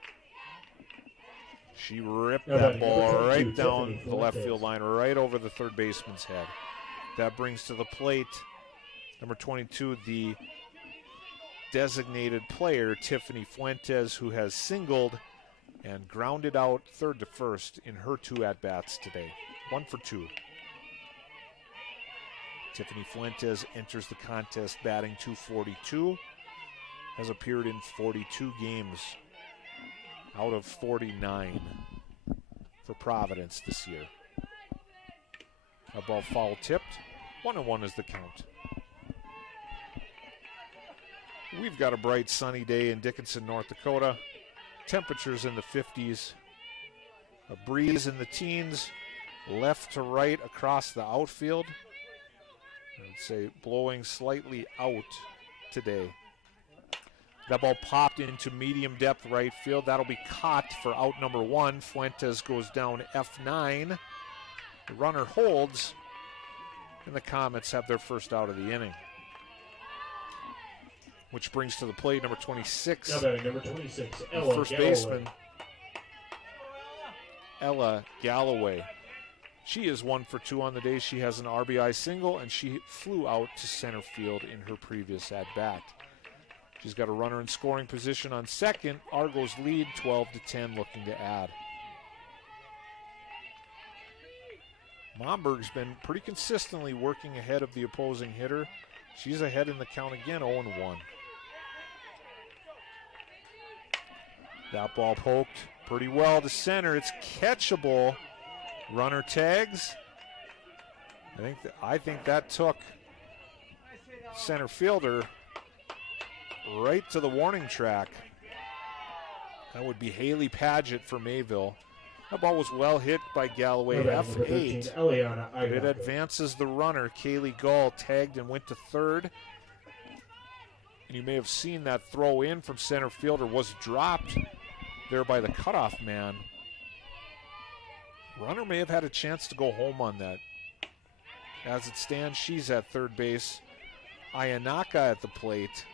She ripped that ball right down the left field line, right over the third baseman's head. That brings to the plate number 22, the designated player, Tiffany Fuentes, who has singled and grounded out third to first in her 2 at-bats today. 1 for 2. Tiffany Fuentes enters the contest batting .242, has appeared in 42 games out of 49 for Providence this year. A ball foul tipped. 1-1 is the count. We've got a bright sunny day in Dickinson, North Dakota. Temperatures in the 50s. A breeze in the teens, left to right across the outfield. I'd say blowing slightly out today. That ball popped into medium depth right field. That'll be caught for out number 1. Fuentes goes down F9. The runner holds, and the Comets have their first out of the inning. Which brings to the plate number 26. Number 26, Ella First Galloway. baseman, Ella Galloway. She is 1 for 2 on the day. She has an RBI single, and she flew out to center field in her previous at-bat. She's got a runner in scoring position on second. Argos lead 12-10, looking to add. Momberg's been pretty consistently working ahead of the opposing hitter. She's ahead in the count again, 0-1. That ball poked pretty well to center. It's catchable. Runner tags. I think that took center fielder right to the warning track. That would be Haley Paget for Mayville. That ball was well hit by Galloway, F8. But it advances the runner. Kaylee Gall tagged and went to third. And you may have seen that throw in from center fielder was dropped there by the cutoff man. Runner may have had a chance to go home on that. As it stands, she's at third base. Ayanaka at the plate.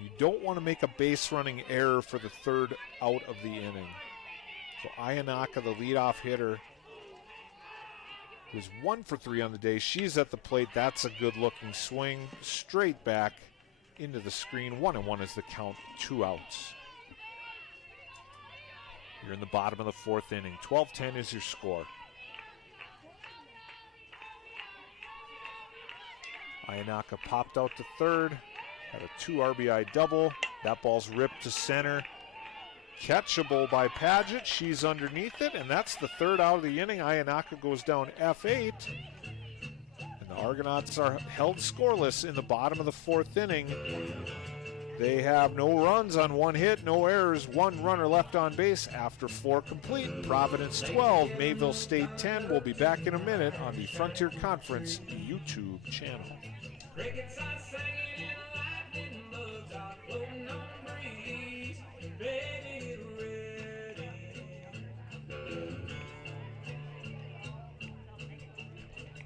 You don't want to make a base running error for the third out of the inning. So Ayanaka, the leadoff hitter, who's 1 for 3 on the day. She's at the plate. That's a good looking swing. Straight back into the screen. 1-1 is the count. 2 outs. You're in the bottom of the 4th inning. 12-10 is your score. Ayanaka popped out to third. Had a 2 RBI double. That ball's ripped to center. Catchable by Paget. She's underneath it, and that's the third out of the inning. Ayanaka goes down F8. And the Argonauts are held scoreless in the bottom of the 4th inning. They have no runs on 1 hit, no errors, 1 runner left on base after 4 complete. Providence 12, Mayville State 10. We'll be back in a minute on the Frontier Conference YouTube channel. Crickets are singing and lightning bugs are floating on the breeze. Baby, get ready.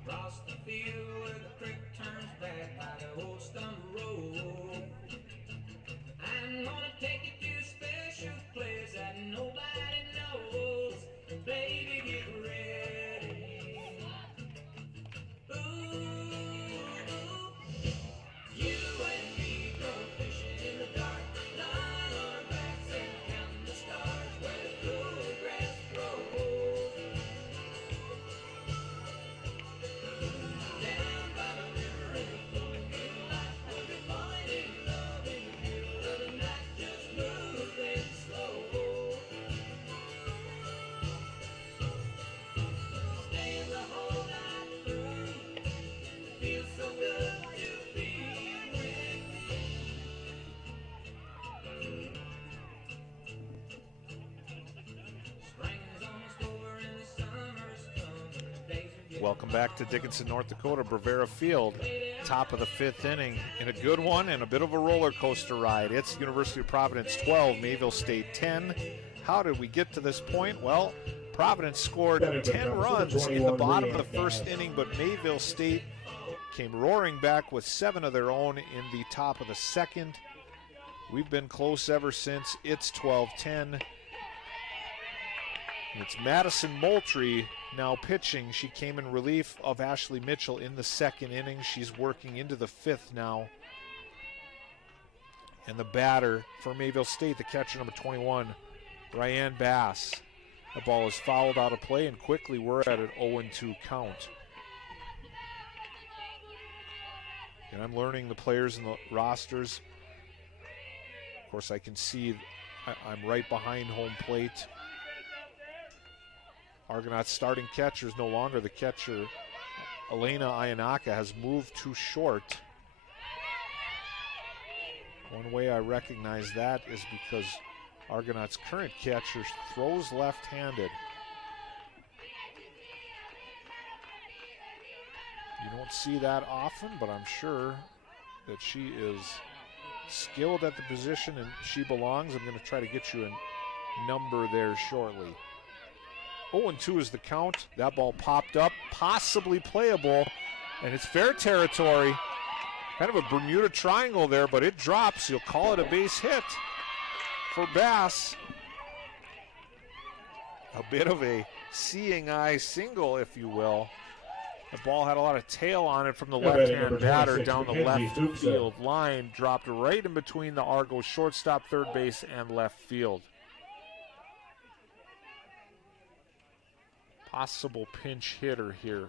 Across the field where the creek turns back by the old stump road. I'm gonna take you to a special place that nobody knows. Baby, get ready. Ooh. You and me go fishing in the dark, lying on our backs and counting the stars where the cool grass grows. Down by the river in the flowing moonlight, we'll be falling in love in the middle of the night, just moving slow. Staying the whole night through, feels so good to be. Welcome back to Dickinson, North Dakota, Bravera Field. Top of the 5th inning in a good one and a bit of a roller coaster ride. It's University of Providence 12, Mayville State 10. How did we get to this point? Well, Providence scored 10 runs in the bottom of the 1st inning, but Mayville State came roaring back with 7 of their own in the top of the 2nd. We've been close ever since. It's 12-10. It's Madison Moultrie now pitching. She came in relief of Ashley Mitchell in the 2nd inning. She's working into the 5th now And the batter for Mayville State, the catcher number 21, Ryan Bass. The ball is fouled out of play, and quickly we're at an 0-2 count. And I'm learning the players and the rosters. Of course, I can see I'm right behind home plate. Argonauts starting catcher is no longer the catcher. Elena Ayanaka has moved too short. One way I recognize that is because Argonauts' current catcher throws left-handed. You don't see that often, but I'm sure that she is skilled at the position and she belongs. I'm going to try to get you a number there shortly. 0-2 is the count. That ball popped up, possibly playable, and it's fair territory. Kind of a Bermuda Triangle there, but it drops. You'll call it a base hit for Bass. A bit of a seeing eye single, if you will. The ball had a lot of tail on it from the left-hand batter down the left field line. Dropped right in between the Argos shortstop, third base, and left field. Possible pinch hitter here.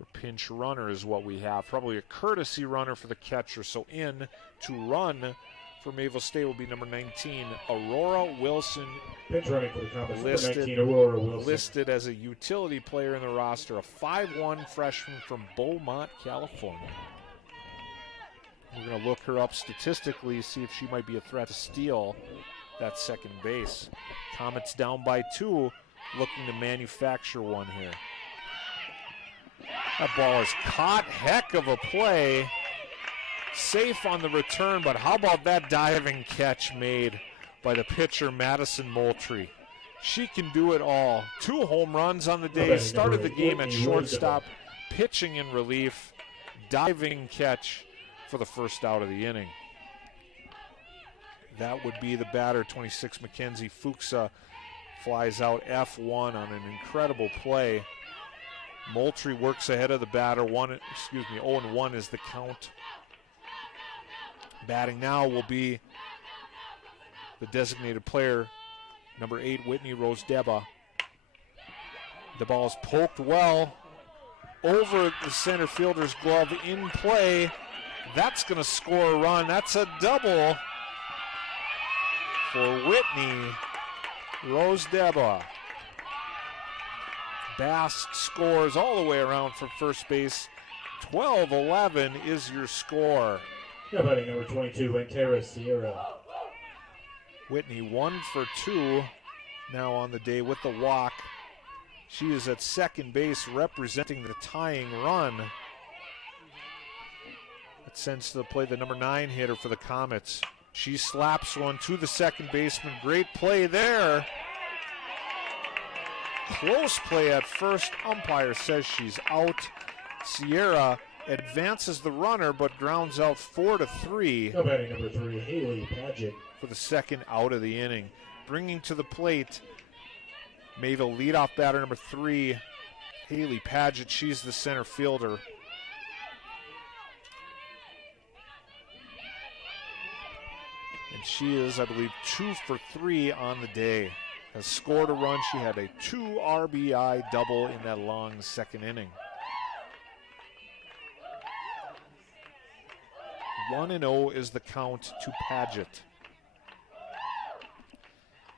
Or pinch runner is what we have. Probably a courtesy runner for the catcher. So in to run for Mayville State will be number 19, Aurora Wilson. Pinch running for the Comets, number 19, Aurora Wilson. Listed as a utility player in the roster, a 5'1" freshman from Beaumont, California. We're going to look her up statistically, see if she might be a threat to steal that second base. Comets down by 2, looking to manufacture one here. That ball is caught. Heck of a play. Safe on the return, but how about that diving catch made by the pitcher, Madison Moultrie? She can do it all. 2 home runs on the day. Started the game at shortstop, pitching in relief. Diving catch for the first out of the inning. That would be the batter, 26, Mackenzie Fuchsa. Flies out F1 on an incredible play. Moultrie works ahead of the batter. 0-1 is the count. Batting now will be the designated player, number 8, Whitney Rose-Deba. The ball is poked well over the center fielder's glove in play. That's going to score a run. That's a double for Whitney Rose-Deba. Bass scores all the way around from first base. 12-11 is your score. Batting number 22, Antera Sierra. Whitney 1 for 2 now on the day with the walk. She is at second base representing the tying run. It sends to the play the number 9 hitter for the Comets. She slaps one to the second baseman. Great play there. Close play at first. Umpire says she's out. Sierra advances the runner but grounds out 4-3. Batting number 3, Haley Paget. For the second out of the inning. Bringing to the plate, Mayville leadoff batter number 3, Haley Paget. She's the center fielder. And she is, I believe, 2 for 3 on the day. Has scored a run. She had a 2 RBI double in that long second inning. 1-0 is the count to Paget.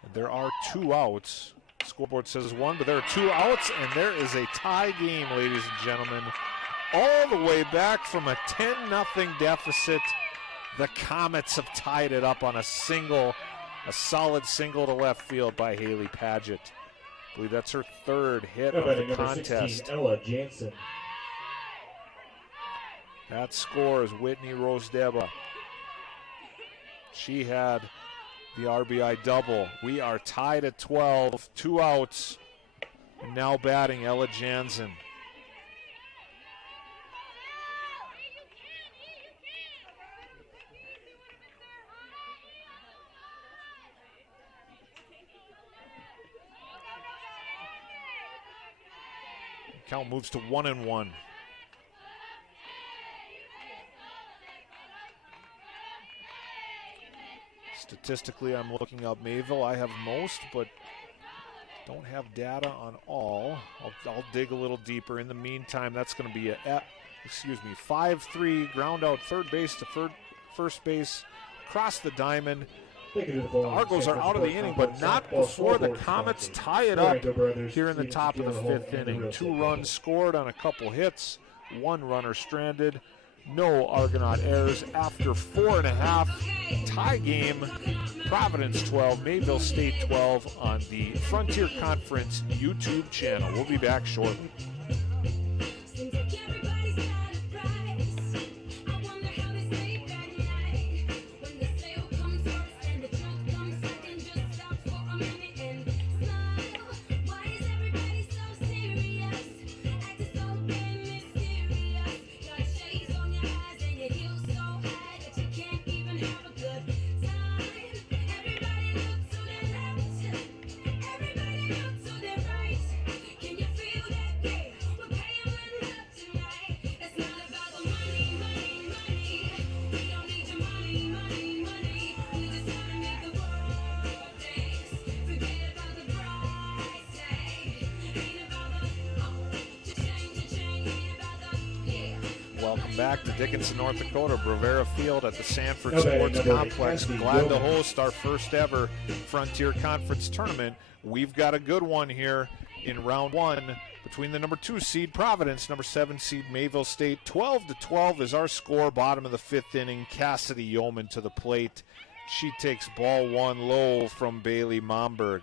And there are 2 outs. Scoreboard says 1, but there are 2 outs, and there is a tie game, ladies and gentlemen. All the way back from a 10-0 deficit, the Comets have tied it up on a solid single to left field by Haley Paget. I believe that's her 3rd hit of the contest. 16, Ella Jansen. That scores Whitney Rose-Deba. She had the RBI double. We are tied at 12, 2 outs. And now batting Ella Jansen. Count moves to 1-1. Statistically, I'm looking up Mayville. I have most, but don't have data on all. I'll dig a little deeper. In the meantime, that's going to be a 5-3 ground out third base to first base, across the diamond. The Argos are out of the inning, but not before the Comets tie it up here in the top of the fifth inning. 2 runs scored on a couple hits, 1 runner stranded, no Argonaut errors after 4.5. Tie game, Providence 12, Mayville State 12 on the Frontier Conference YouTube channel. We'll be back shortly. Welcome back to Dickinson, North Dakota, Bravera Field at the Sanford Sports Complex. Glad to host our first ever Frontier Conference tournament. We've got a good one here in round 1 between the number 2 seed Providence, number 7 seed Mayville State. 12-12 is our score, bottom of the 5th inning. Cassidy Yeoman to the plate. She takes ball 1 low from Bailey Momberg.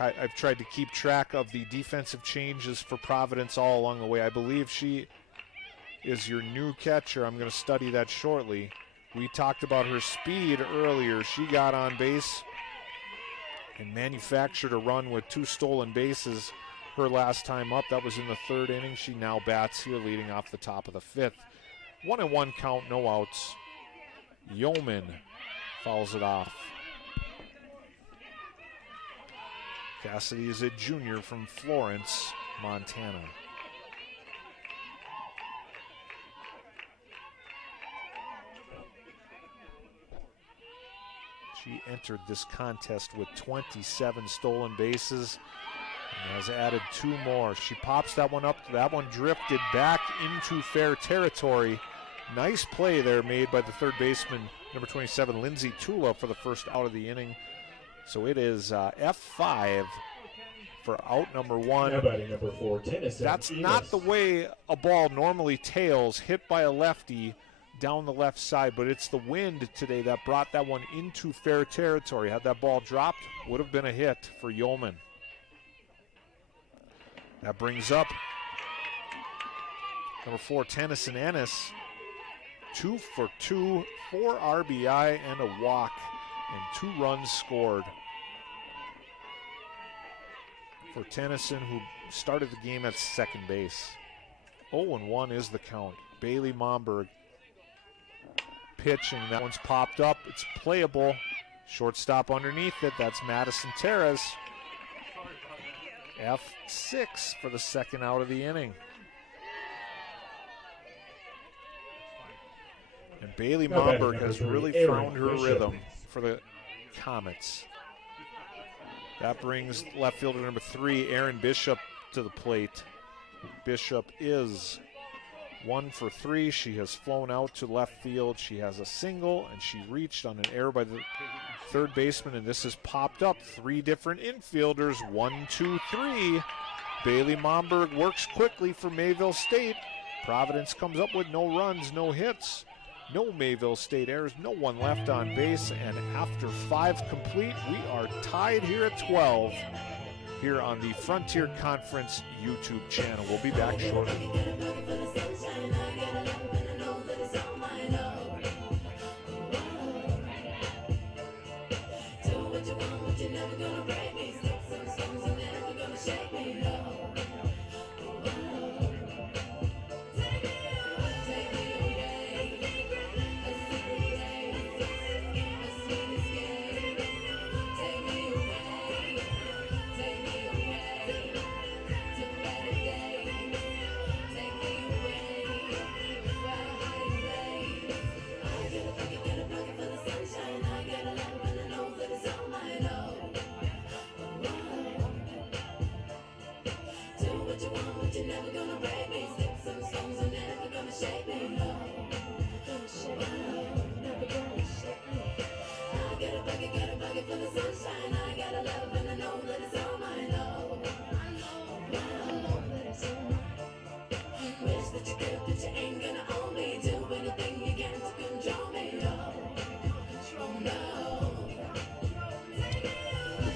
I've tried to keep track of the defensive changes for Providence all along the way. I believe she is your new catcher. I'm going to study that shortly. We talked about her speed earlier. She got on base and manufactured a run with 2 stolen bases her last time up. That was in the 3rd inning. She now bats here leading off the top of the 5th. 1-1 count, no outs. Yeoman fouls it off. Cassidy is a junior from Florence, Montana. She entered this contest with 27 stolen bases and has added 2 more. She pops that one up. That one drifted back into fair territory. Nice play there made by the third baseman, number 27, Lindsay Tula, for the first out of the inning. So it is F5 for out number 1. Number 4, Tennyson. That's not the way a ball normally tails, hit by a lefty down the left side, but it's the wind today that brought that one into fair territory. Had that ball dropped, would have been a hit for Yeoman. That brings up number 4, Tennyson Ennis. 2 for 2, 4 RBI and a walk, and 2 runs scored for Tennyson, who started the game at second base. 0-1 is the count. Bailey Momberg pitching. That one's popped up. It's playable. Shortstop underneath it. That's Madison Terrace. F6 for the second out of the inning. And Bailey Momberg has really found her rhythm for the Comets. That brings left fielder number 3, Aaron Bishop, to the plate. Bishop is 1 for 3. She has flown out to left field. She has a single, and she reached on an error by the third baseman, and this has popped up. 3 different infielders, 1, 2, 3. Bailey Momberg works quickly for Mayville State. Providence comes up with no runs, no hits. No Mayville State errors, no one left on base, and after 5 complete, we are tied here at 12 here on the Frontier Conference YouTube channel. We'll be back shortly.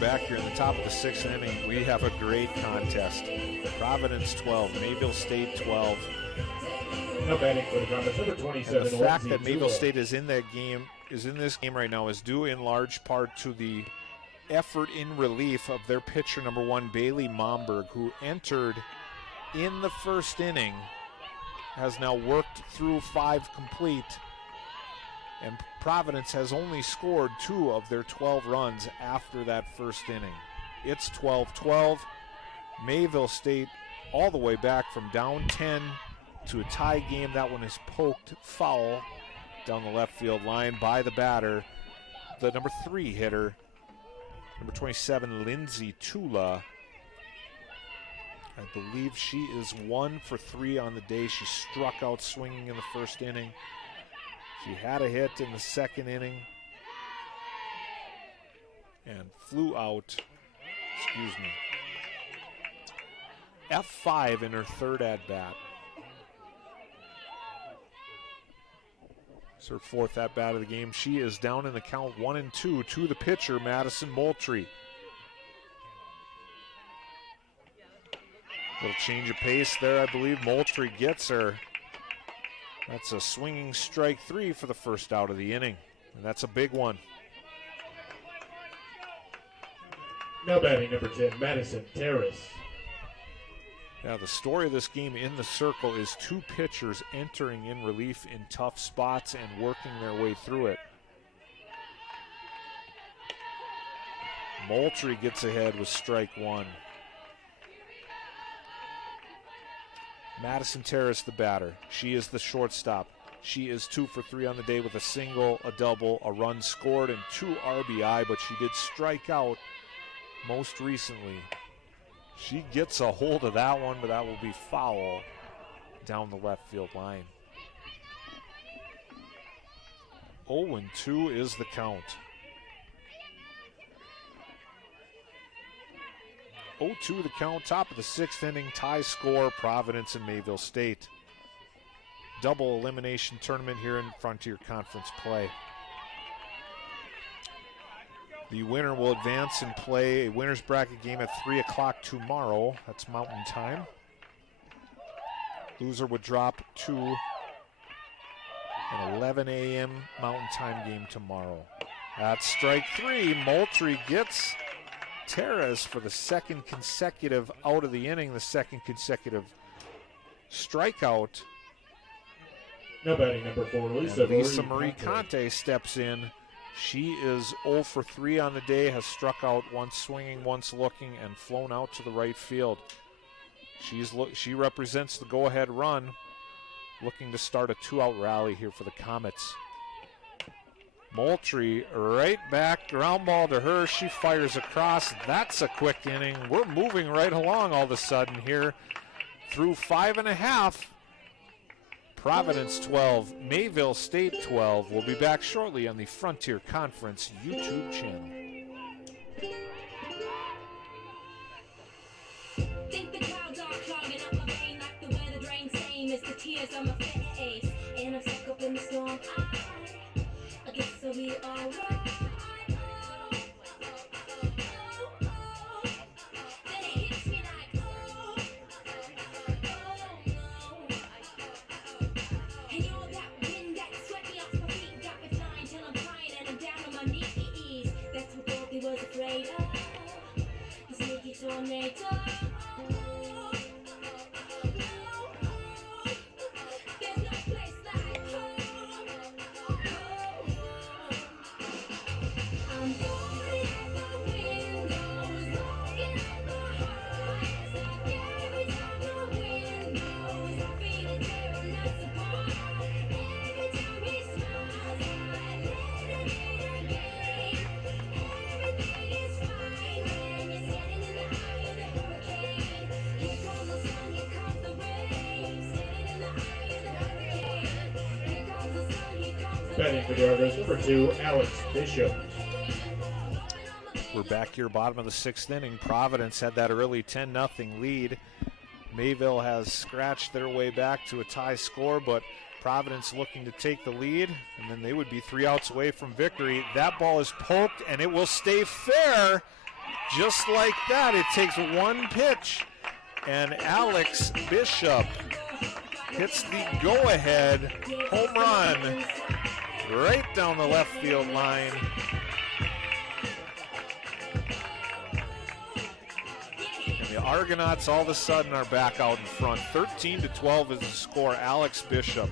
back here in the top of the 6th inning. We have a great contest. Providence 12, Mayville State 12. No batting for the Comets. Number 27. And the fact Lindsay that Mayville Zula. State is in this game right now, is due in large part to the effort in relief of their pitcher, number 1, Bailey Momberg, who entered in the first inning, has now worked through 5 complete, and Providence has only scored 2 of their 12 runs after that first inning. It's 12-12. Mayville State all the way back from down 10 to a tie game. That one is poked foul down the left field line by the batter, the number 3 hitter, number 27, Lindsay Tula. I believe she is 1 for 3 on the day. She struck out swinging in the first inning. She had a hit in the second inning and flew out, F5 in her third at-bat. It's her 4th at-bat of the game. She is down in the count 1-2 to the pitcher, Madison Moultrie. Little change of pace there, I believe. Moultrie gets her. That's a swinging strike 3 for the first out of the inning, and that's a big one. Now batting number 10, Madison Terrace. Now the story of this game in the circle is 2 pitchers entering in relief in tough spots and working their way through it. Moultrie gets ahead with strike 1. Madison Terrace, the batter. She is the shortstop. She is 2 for 3 on the day with a single, a double, a run scored, and 2 RBI, but she did strike out most recently. She gets a hold of that one, but that will be foul down the left field line. 0-2 is the count. 0-2 the count, top of the 6th inning, tie score, Providence and Mayville State. Double elimination tournament here in Frontier Conference play. The winner will advance and play a winner's bracket game at 3 o'clock tomorrow. That's Mountain Time. Loser would drop to an 11 a.m. Mountain Time game tomorrow. That's strike 3. Moultrie gets Terrace for the 2nd consecutive out of the inning, the 2nd consecutive strikeout. Now batting number 4, Lisa Marie Conte steps in. She is 0 for 3 on the day, has struck out once swinging, once looking, and flown out to the right field. She represents the go-ahead run, looking to start a 2-out rally here for the Comets. Moultrie right back, ground ball to her. She fires across. That's a quick inning. We're moving right along all of a sudden here through 5.5. Providence 12, Mayville State 12. We'll be back shortly on the Frontier Conference YouTube channel. Think the clouds are clogging up my brain like the weather drain, same as the tears on my face. And I'm stuck up in the storm. I guess I'll be alright. Then it hits me like, oh no. And you're that wind that swept me off my feet, got me flying till I'm crying and I'm down on my knees. That's what Dorothy was afraid of. This sneaky tornado. There's no place like home. I'm falling at the windows, looking at my eyes. Like every time the wind blows, I feel it tearing us apart. Every time he smiles, I let it in again. Everything is fine when you're standing in the eye of the hurricane. Here comes the sun, here comes the rain. Standing in the eye of the hurricane. Here comes the sun, here comes the Batting for the Argos, number 2, Alex Bishop. We're back here, bottom of the 6th inning. Providence had that early 10-0 lead. Mayville has scratched their way back to a tie score, but Providence looking to take the lead, and then they would be 3 outs away from victory. That ball is poked, and it will stay fair. Just like that, it takes one pitch, and Alex Bishop hits the go-ahead home run right down the left field line. And the Argonauts all of a sudden are back out in front. 13-12 is the score. Alex Bishop.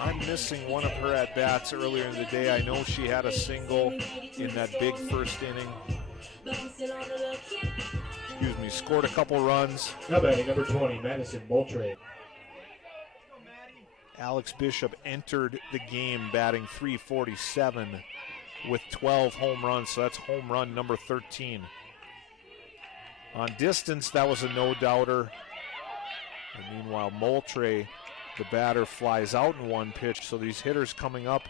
I'm missing one of her at-bats earlier in the day. I know she had a single in that big first inning. Excuse me, scored a couple runs. Now batting number 20, Madison Moultrie. Alex Bishop entered the game batting .347 with 12 home runs, so that's home run number 13. On distance, that was a no-doubter. And meanwhile, Moultrie, the batter, flies out in one pitch, so these hitters coming up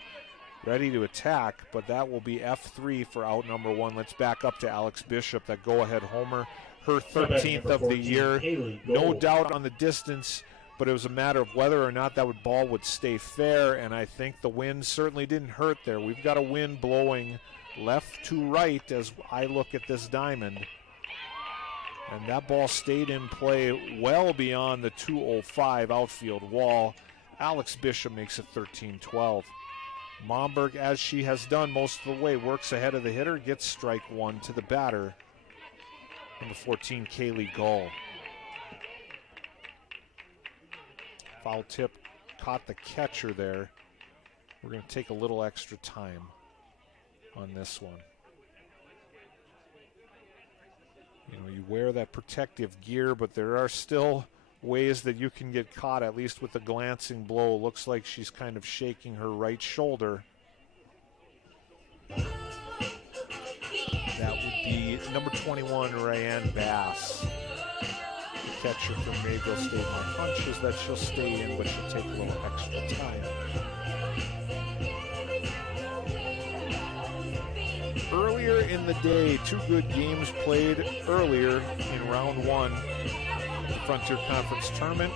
ready to attack, but that will be F3 for out number one. Let's back up to Alex Bishop, that go-ahead homer, her 13th of the year. No doubt on the distance, but it was a matter of whether or not that ball would stay fair, and I think the wind certainly didn't hurt there. We've got a wind blowing left to right as I look at this diamond. And that ball stayed in play well beyond the 205 outfield wall. Alex Bishop makes it 13-12. Momberg, as she has done most of the way, works ahead of the hitter, gets strike one to the batter. Number 14, Kaylee Gull. Foul tip caught the catcher there. We're going to take a little extra time on this one. You know, you wear that protective gear, but there are still ways that you can get caught, at least with a glancing blow. Looks like she's kind of shaking her right shoulder. That would be number 21, Ryan Bass, the catcher from Mayville State. My hunch is that she'll stay in, but she'll take a little extra time. Earlier in the day, two good games played earlier in round one of the Frontier Conference Tournament.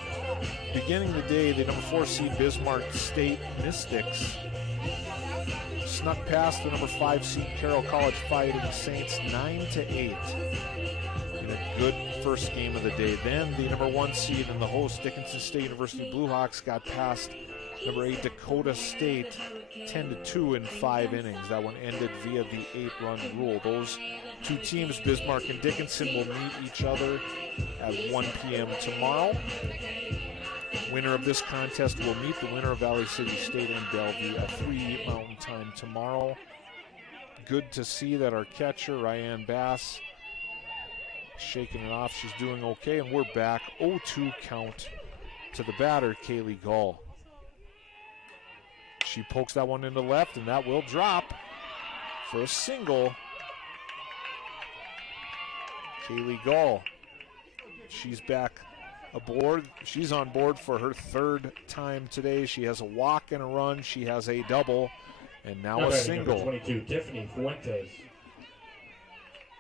Beginning the day, the number 4 seed Bismarck State Mystics snuck past the number 5 seed Carroll College Fighting Saints 9-8 in a good first game of the day. Then the number 1 seed and the host Dickinson State University Blue Hawks got past number 8 Dakota State 10-2 in 5 innings. That one ended via the 8-run rule. Those two teams, Bismarck and Dickinson, will meet each other at 1 p.m. tomorrow. Winner of this contest will meet the winner of Valley City State and Bellevue at 3 Mountain Time tomorrow. Good to see that our catcher, Ryan Bass, shaking it off. She's doing okay, and we're back. 0-2 count to the batter, Kaylee Gull. She pokes that one into left, and that will drop for a single. Kaylee Gull, she's back aboard. She's on board for her 3rd time today. She has a walk and a run. She has a double, and now a single. Number 22, Tiffany Fuentes.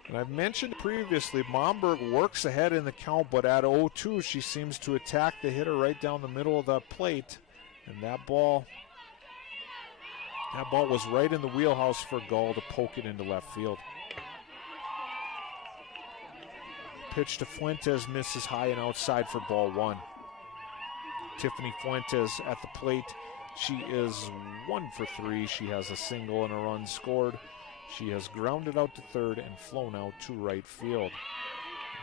And I've mentioned previously, Momberg works ahead in the count, but at 0-2, she seems to attack the hitter right down the middle of the plate, and that ball was right in the wheelhouse for Gull to poke it into left field. Pitch to Fuentes misses high and outside for ball 1. Tiffany Fuentes at the plate. She is 1 for 3. She has a single and a run scored. She has grounded out to third and flown out to right field.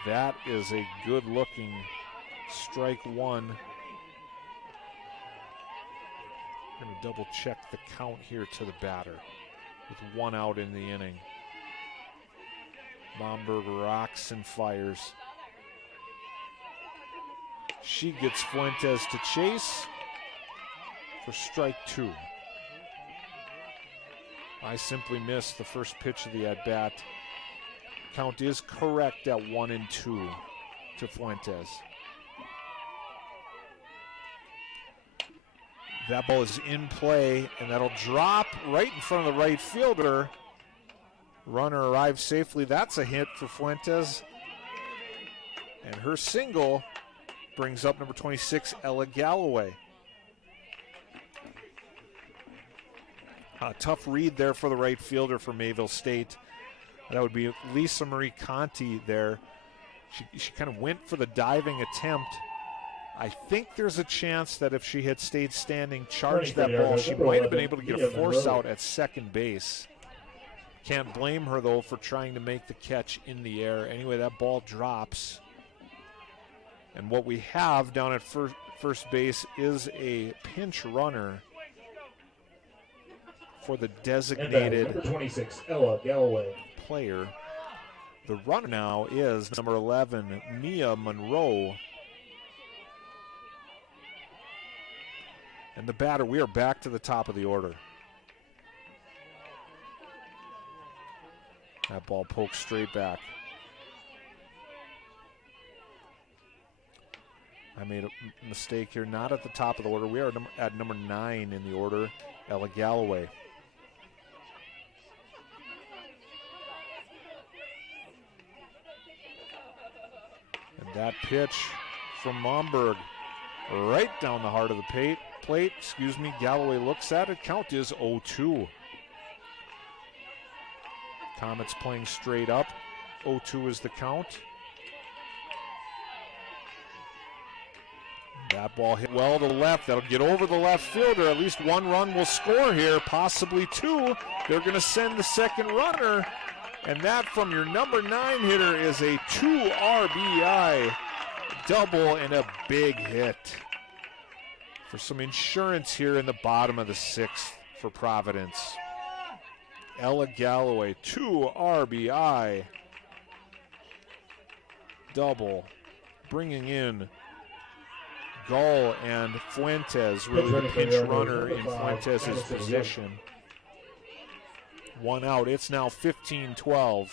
That is a good-looking strike one. We're going to double-check the count here to the batter with 1 out in the inning. Momberg rocks and fires. She gets Fuentes to chase for strike 2. I simply missed the first pitch of the at-bat. Count is correct at 1-2 to Fuentes. That ball is in play, and that'll drop right in front of the right fielder. Runner arrives safely. That's a hit for Fuentes. And her single brings up number 26, Ella Galloway. A tough read there for the right fielder for Mayville State. That would be Lisa Marie Conti there. She kind of went for the diving attempt. I think there's a chance that if she had stayed standing, charged that ball, she might have been able to get a force out at second base. Can't blame her, though, for trying to make the catch in the air. Anyway, that ball drops. And what we have down at first base is a pinch runner for the designated number 26, Ella Galloway. player. The runner now is number 11, Mia Monroe. And the batter, we are back to the top of the order. That ball pokes straight back. I made a mistake here, not at the top of the order. We are at number 9 in the order, Ella Galloway. And that pitch from Momberg right down the heart of the plate. Galloway looks at it. Count is 0-2. Comets playing straight up. 0-2 is the count. That ball hit well to the left. That'll get over the left fielder. At least one run will score here, possibly two. They're going to send the second runner. And that from your number 9 hitter is a 2 RBI double and a big hit. For some insurance here in the bottom of the 6th for Providence. Ella Galloway, 2 RBI double, bringing in Gull and Fuentes, really the pinch runner in Fuentes' position. One out. It's now 15-12.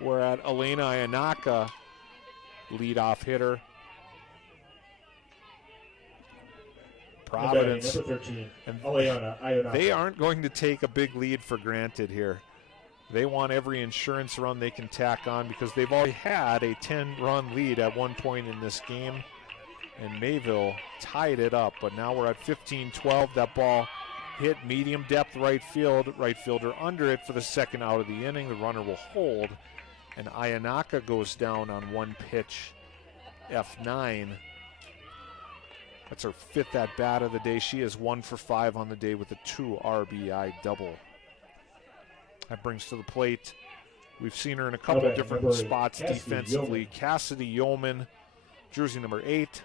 We're at Elena Ianaka, leadoff hitter. Providence, Number 13, and Ianaka. they aren't going to take a big lead for granted here. They want every insurance run they can tack on because they've already had a 10-run lead at one point in this game, and Mayville tied it up. But now we're at 15-12. That ball hit medium depth right field. Right fielder under it for the second out of the inning. The runner will hold, and Ianaka goes down on one pitch, F9. That's her 5th at bat of the day. She is 1 for 5 on the day with a 2 RBI double. That brings to the plate. We've seen her in a couple different spots defensively. Cassidy Yeoman, jersey number 8.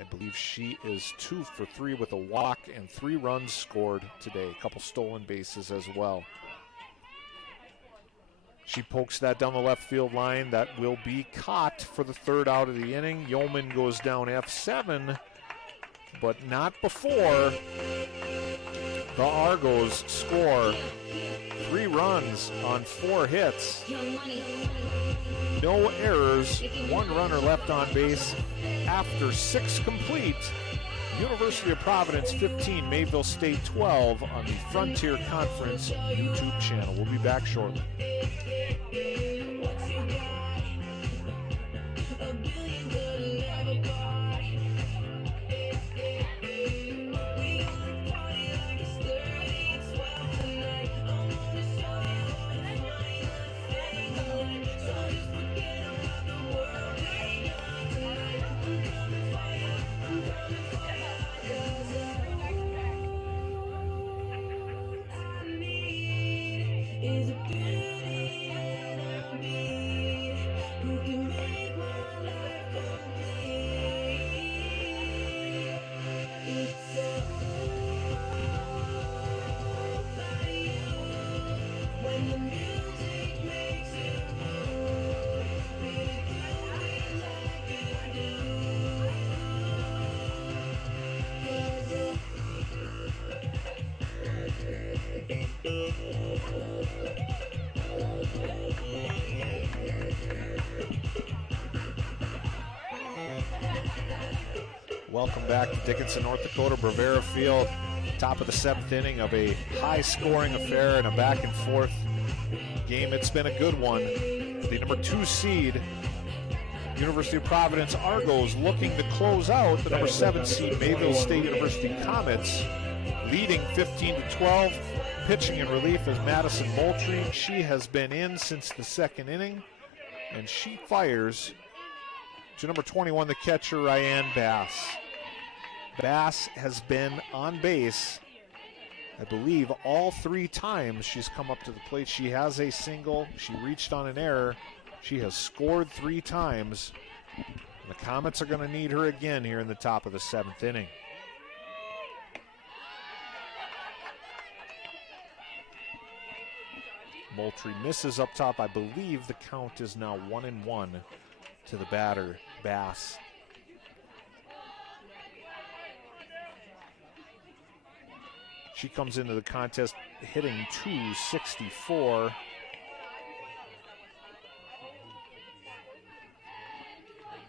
I believe she is 2 for 3 with a walk and 3 runs scored today. A couple stolen bases as well. She pokes that down the left field line. That will be caught for the 3rd out of the inning. Yeoman goes down F7, but not before the Argos score 3 runs on 4 hits. No errors, 1 runner left on base after 6 complete. University of Providence 15, Mayville State 12 on the Frontier Conference YouTube channel. We'll be back shortly. Welcome back to Dickinson, North Dakota, Bravera Field. Top of the 7th inning of a high-scoring affair and a back-and-forth game. It's been a good one. The number 2 seed, University of Providence Argos, looking to close out the number 7 seed, Mayville State University Comets, leading 15-12. pitching in relief is Madison Moultrie. She has been in since the second inning, and she fires to number 21, the catcher, Ryan Bass. Bass has been on base, I believe, all 3 times she's come up to the plate. She has a single. She reached on an error. She has scored 3 times. The Comets are going to need her again here in the top of the 7th inning. Moultrie misses up top. I believe the count is now 1-1 to the batter, Bass. She comes into the contest hitting .264.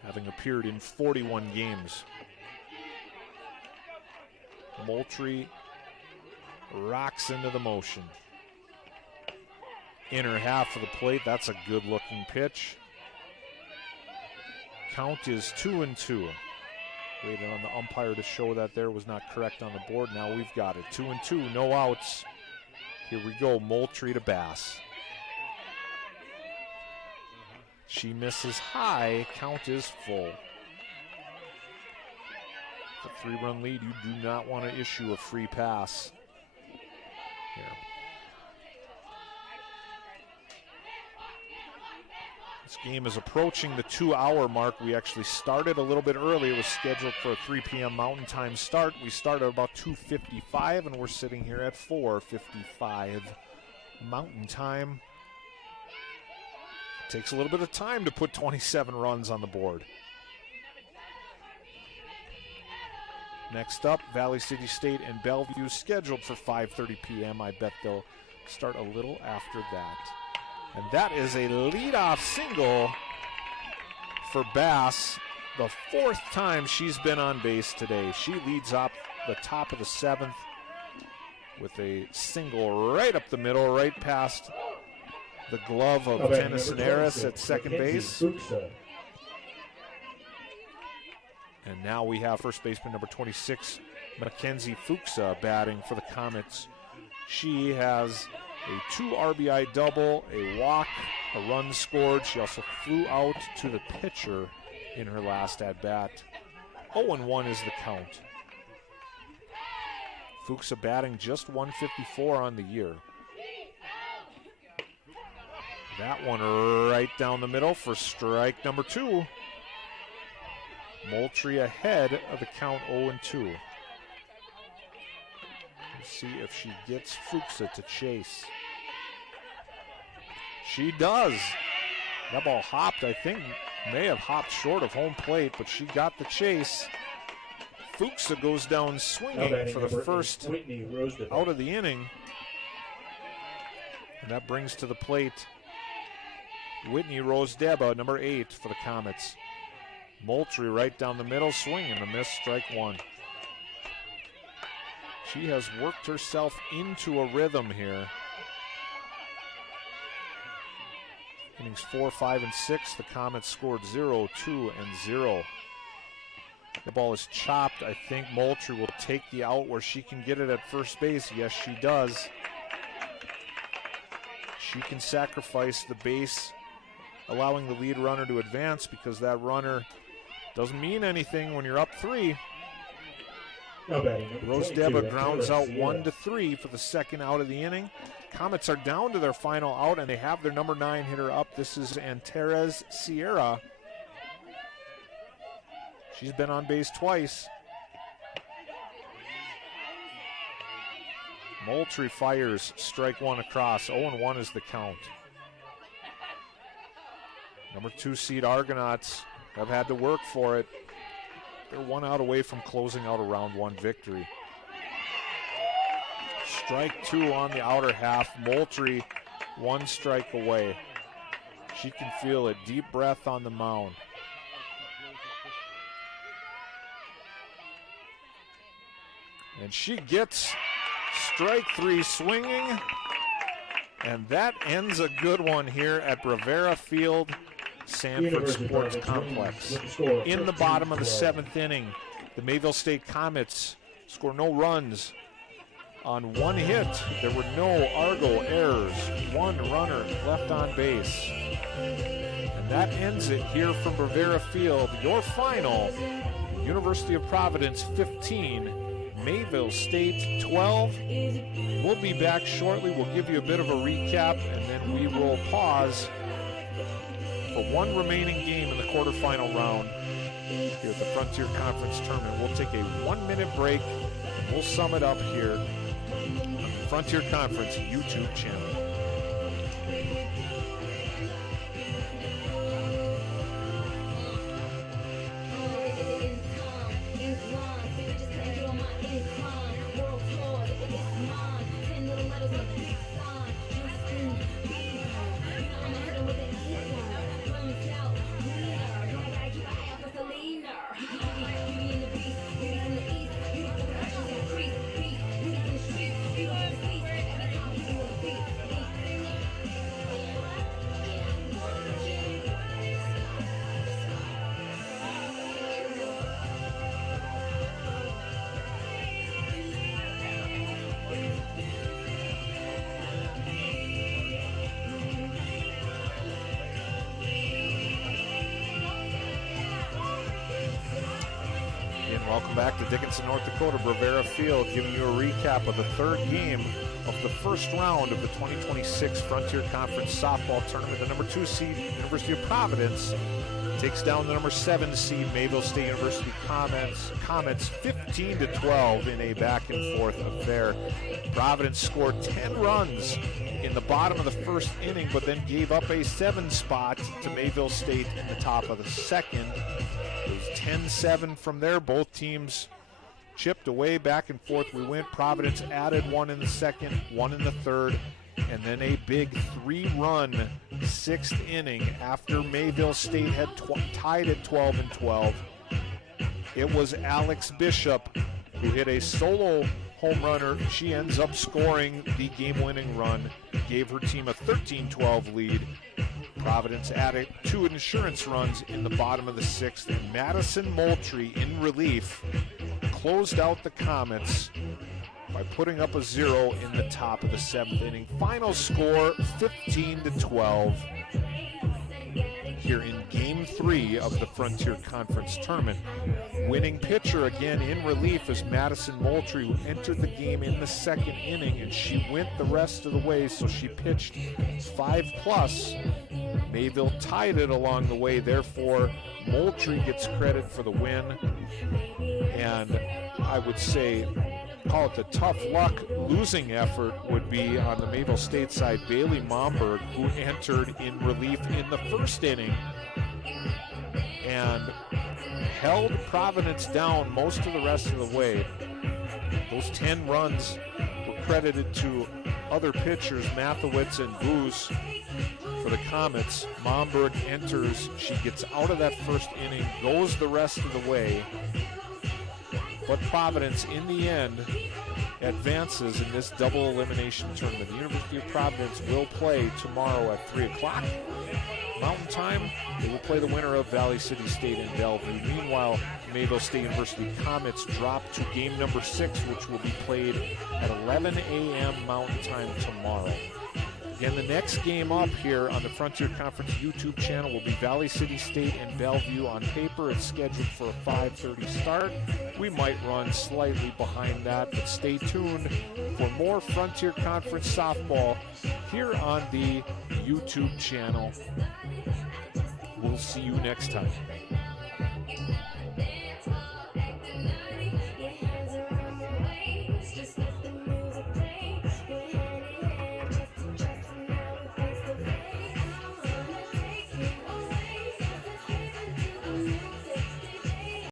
Having appeared in 41 games. Moultrie rocks into the motion. Inner half of the plate, that's a good looking pitch. Count is 2-2. Waited on the umpire to show that there was not correct on the board. Now we've got it. 2-2, no outs. Here we go, Moultrie to Bass. She misses high, count is full. It's a 3-run lead, you do not want to issue a free pass here. This game is approaching the 2-hour mark. We actually started a little bit early. It was scheduled for a 3 p.m. Mountain Time start. We started about 2:55, and we're sitting here at 4:55 Mountain Time. Takes a little bit of time to put 27 runs on the board. Next up, Valley City State and Bellevue, scheduled for 5:30 p.m. I bet they'll start a little after that. And that is a leadoff single for Bass, the 4th time she's been on base today. She leads up the top of the 7th with a single right up the middle, right past the glove of Tennyson Harris at second base. And now we have first baseman number 26, Mackenzie Fuchsa, batting for the Comets. She has a 2 RBI double, a walk, a run scored. She also flew out to the pitcher in her last at-bat. 0-1 is the count. Fuchsa batting just 154 on the year. That one right down the middle for strike number 2. Moultrie ahead of the count, 0-2. Let's see if she gets Fuchsa to chase. She does. That ball hopped, I think, may have hopped short of home plate, but she got the chase. Fuchsa goes down swinging for the first out of the inning. And that brings to the plate Whitney Rose-Deba, number 8 for the Comets. Moultrie right down the middle, swing and a miss, strike 1. She has worked herself into a rhythm here. Innings 4, 5, and 6, the Comets scored 0, 2, and 0. The ball is chopped. I think Moultrie will take the out where she can get it at first base. Yes, she does. She can sacrifice the base, allowing the lead runner to advance, because that runner doesn't mean anything when you're up 3. Rose-Deba grounds out 1-3 for the second out of the inning. Comets are down to their final out, and they have their number 9 hitter up. This is Antares Sierra. She's been on base twice. Moultrie fires, strike 1 across. 0-1 is the count. Number 2 seed Argonauts have had to work for it. They're 1 out away from closing out a round 1 victory. Strike 2 on the outer half. Moultrie 1 strike away. She can feel it. Deep breath on the mound. And she gets strike 3 swinging. And that ends a good one here at Bravera Field, Sanford Sports Complex. In the bottom of the 7th inning, the Mayville State Comets score no runs. on one hit. There were no Argo errors. One runner left on base. And that ends it here from Bravera Field. Your final, University of Providence 15, Mayville State 12. We'll be back shortly. We'll give you a bit of a recap, and then we will pause for one remaining game in the quarterfinal round here at the Frontier Conference Tournament. We'll take a 1-minute break, and we'll sum it up here on the Frontier Conference YouTube channel. Welcome back to Dickinson, North Dakota, Bravera Field, giving you a recap of the third game of the first round of the 2026 Frontier Conference Softball Tournament. The number 2 seed, University of Providence, takes down the number 7 seed, Mayville State University Comets 15-12 in a back-and-forth affair. Providence scored 10 runs in the bottom of the first inning, but then gave up a 7 spot to Mayville State in the top of the second. It was 10-7 from there. Both teams chipped away back and forth. We went. Providence added 1 in the second, 1 in the third, and then a big 3-run 6th inning after Mayville State had tied at 12-12. It was Alex Bishop who hit a solo home runner. She ends up scoring the game-winning run, gave her team a 13-12 lead. Providence added 2 insurance runs in the bottom of the 6th, and Madison Moultrie in relief closed out the Comets by putting up a 0 in the top of the 7th inning. Final score 15-12 here in Game 3 of the Frontier Conference Tournament. Winning pitcher again in relief is Madison Moultrie, who entered the game in the 2nd inning, and she went the rest of the way, so she pitched 5+. Mayville tied it along the way, therefore Moultrie gets credit for the win. And I would say, call it the tough luck losing effort would be on the Mayville State side, Bailey Momberg, who entered in relief in the 1st inning and held Providence down most of the rest of the way. Those 10 runs were credited to other pitchers, Mathewitz and Booz. For the Comets, Momberg enters, she gets out of that 1st inning, goes the rest of the way, but Providence in the end advances in this double elimination tournament. The University of Providence will play tomorrow at 3 o'clock Mountain Time. They will play the winner of Valley City State and Bellevue. Meanwhile, Mayville State University Comets drop to game number 6, which will be played at 11 a.m. Mountain Time tomorrow. Again, the next game up here on the Frontier Conference YouTube channel will be Valley City State and Bellevue. On paper, it's scheduled for a 5:30 start. We might run slightly behind that, but stay tuned for more Frontier Conference softball here on the YouTube channel. We'll see you next time.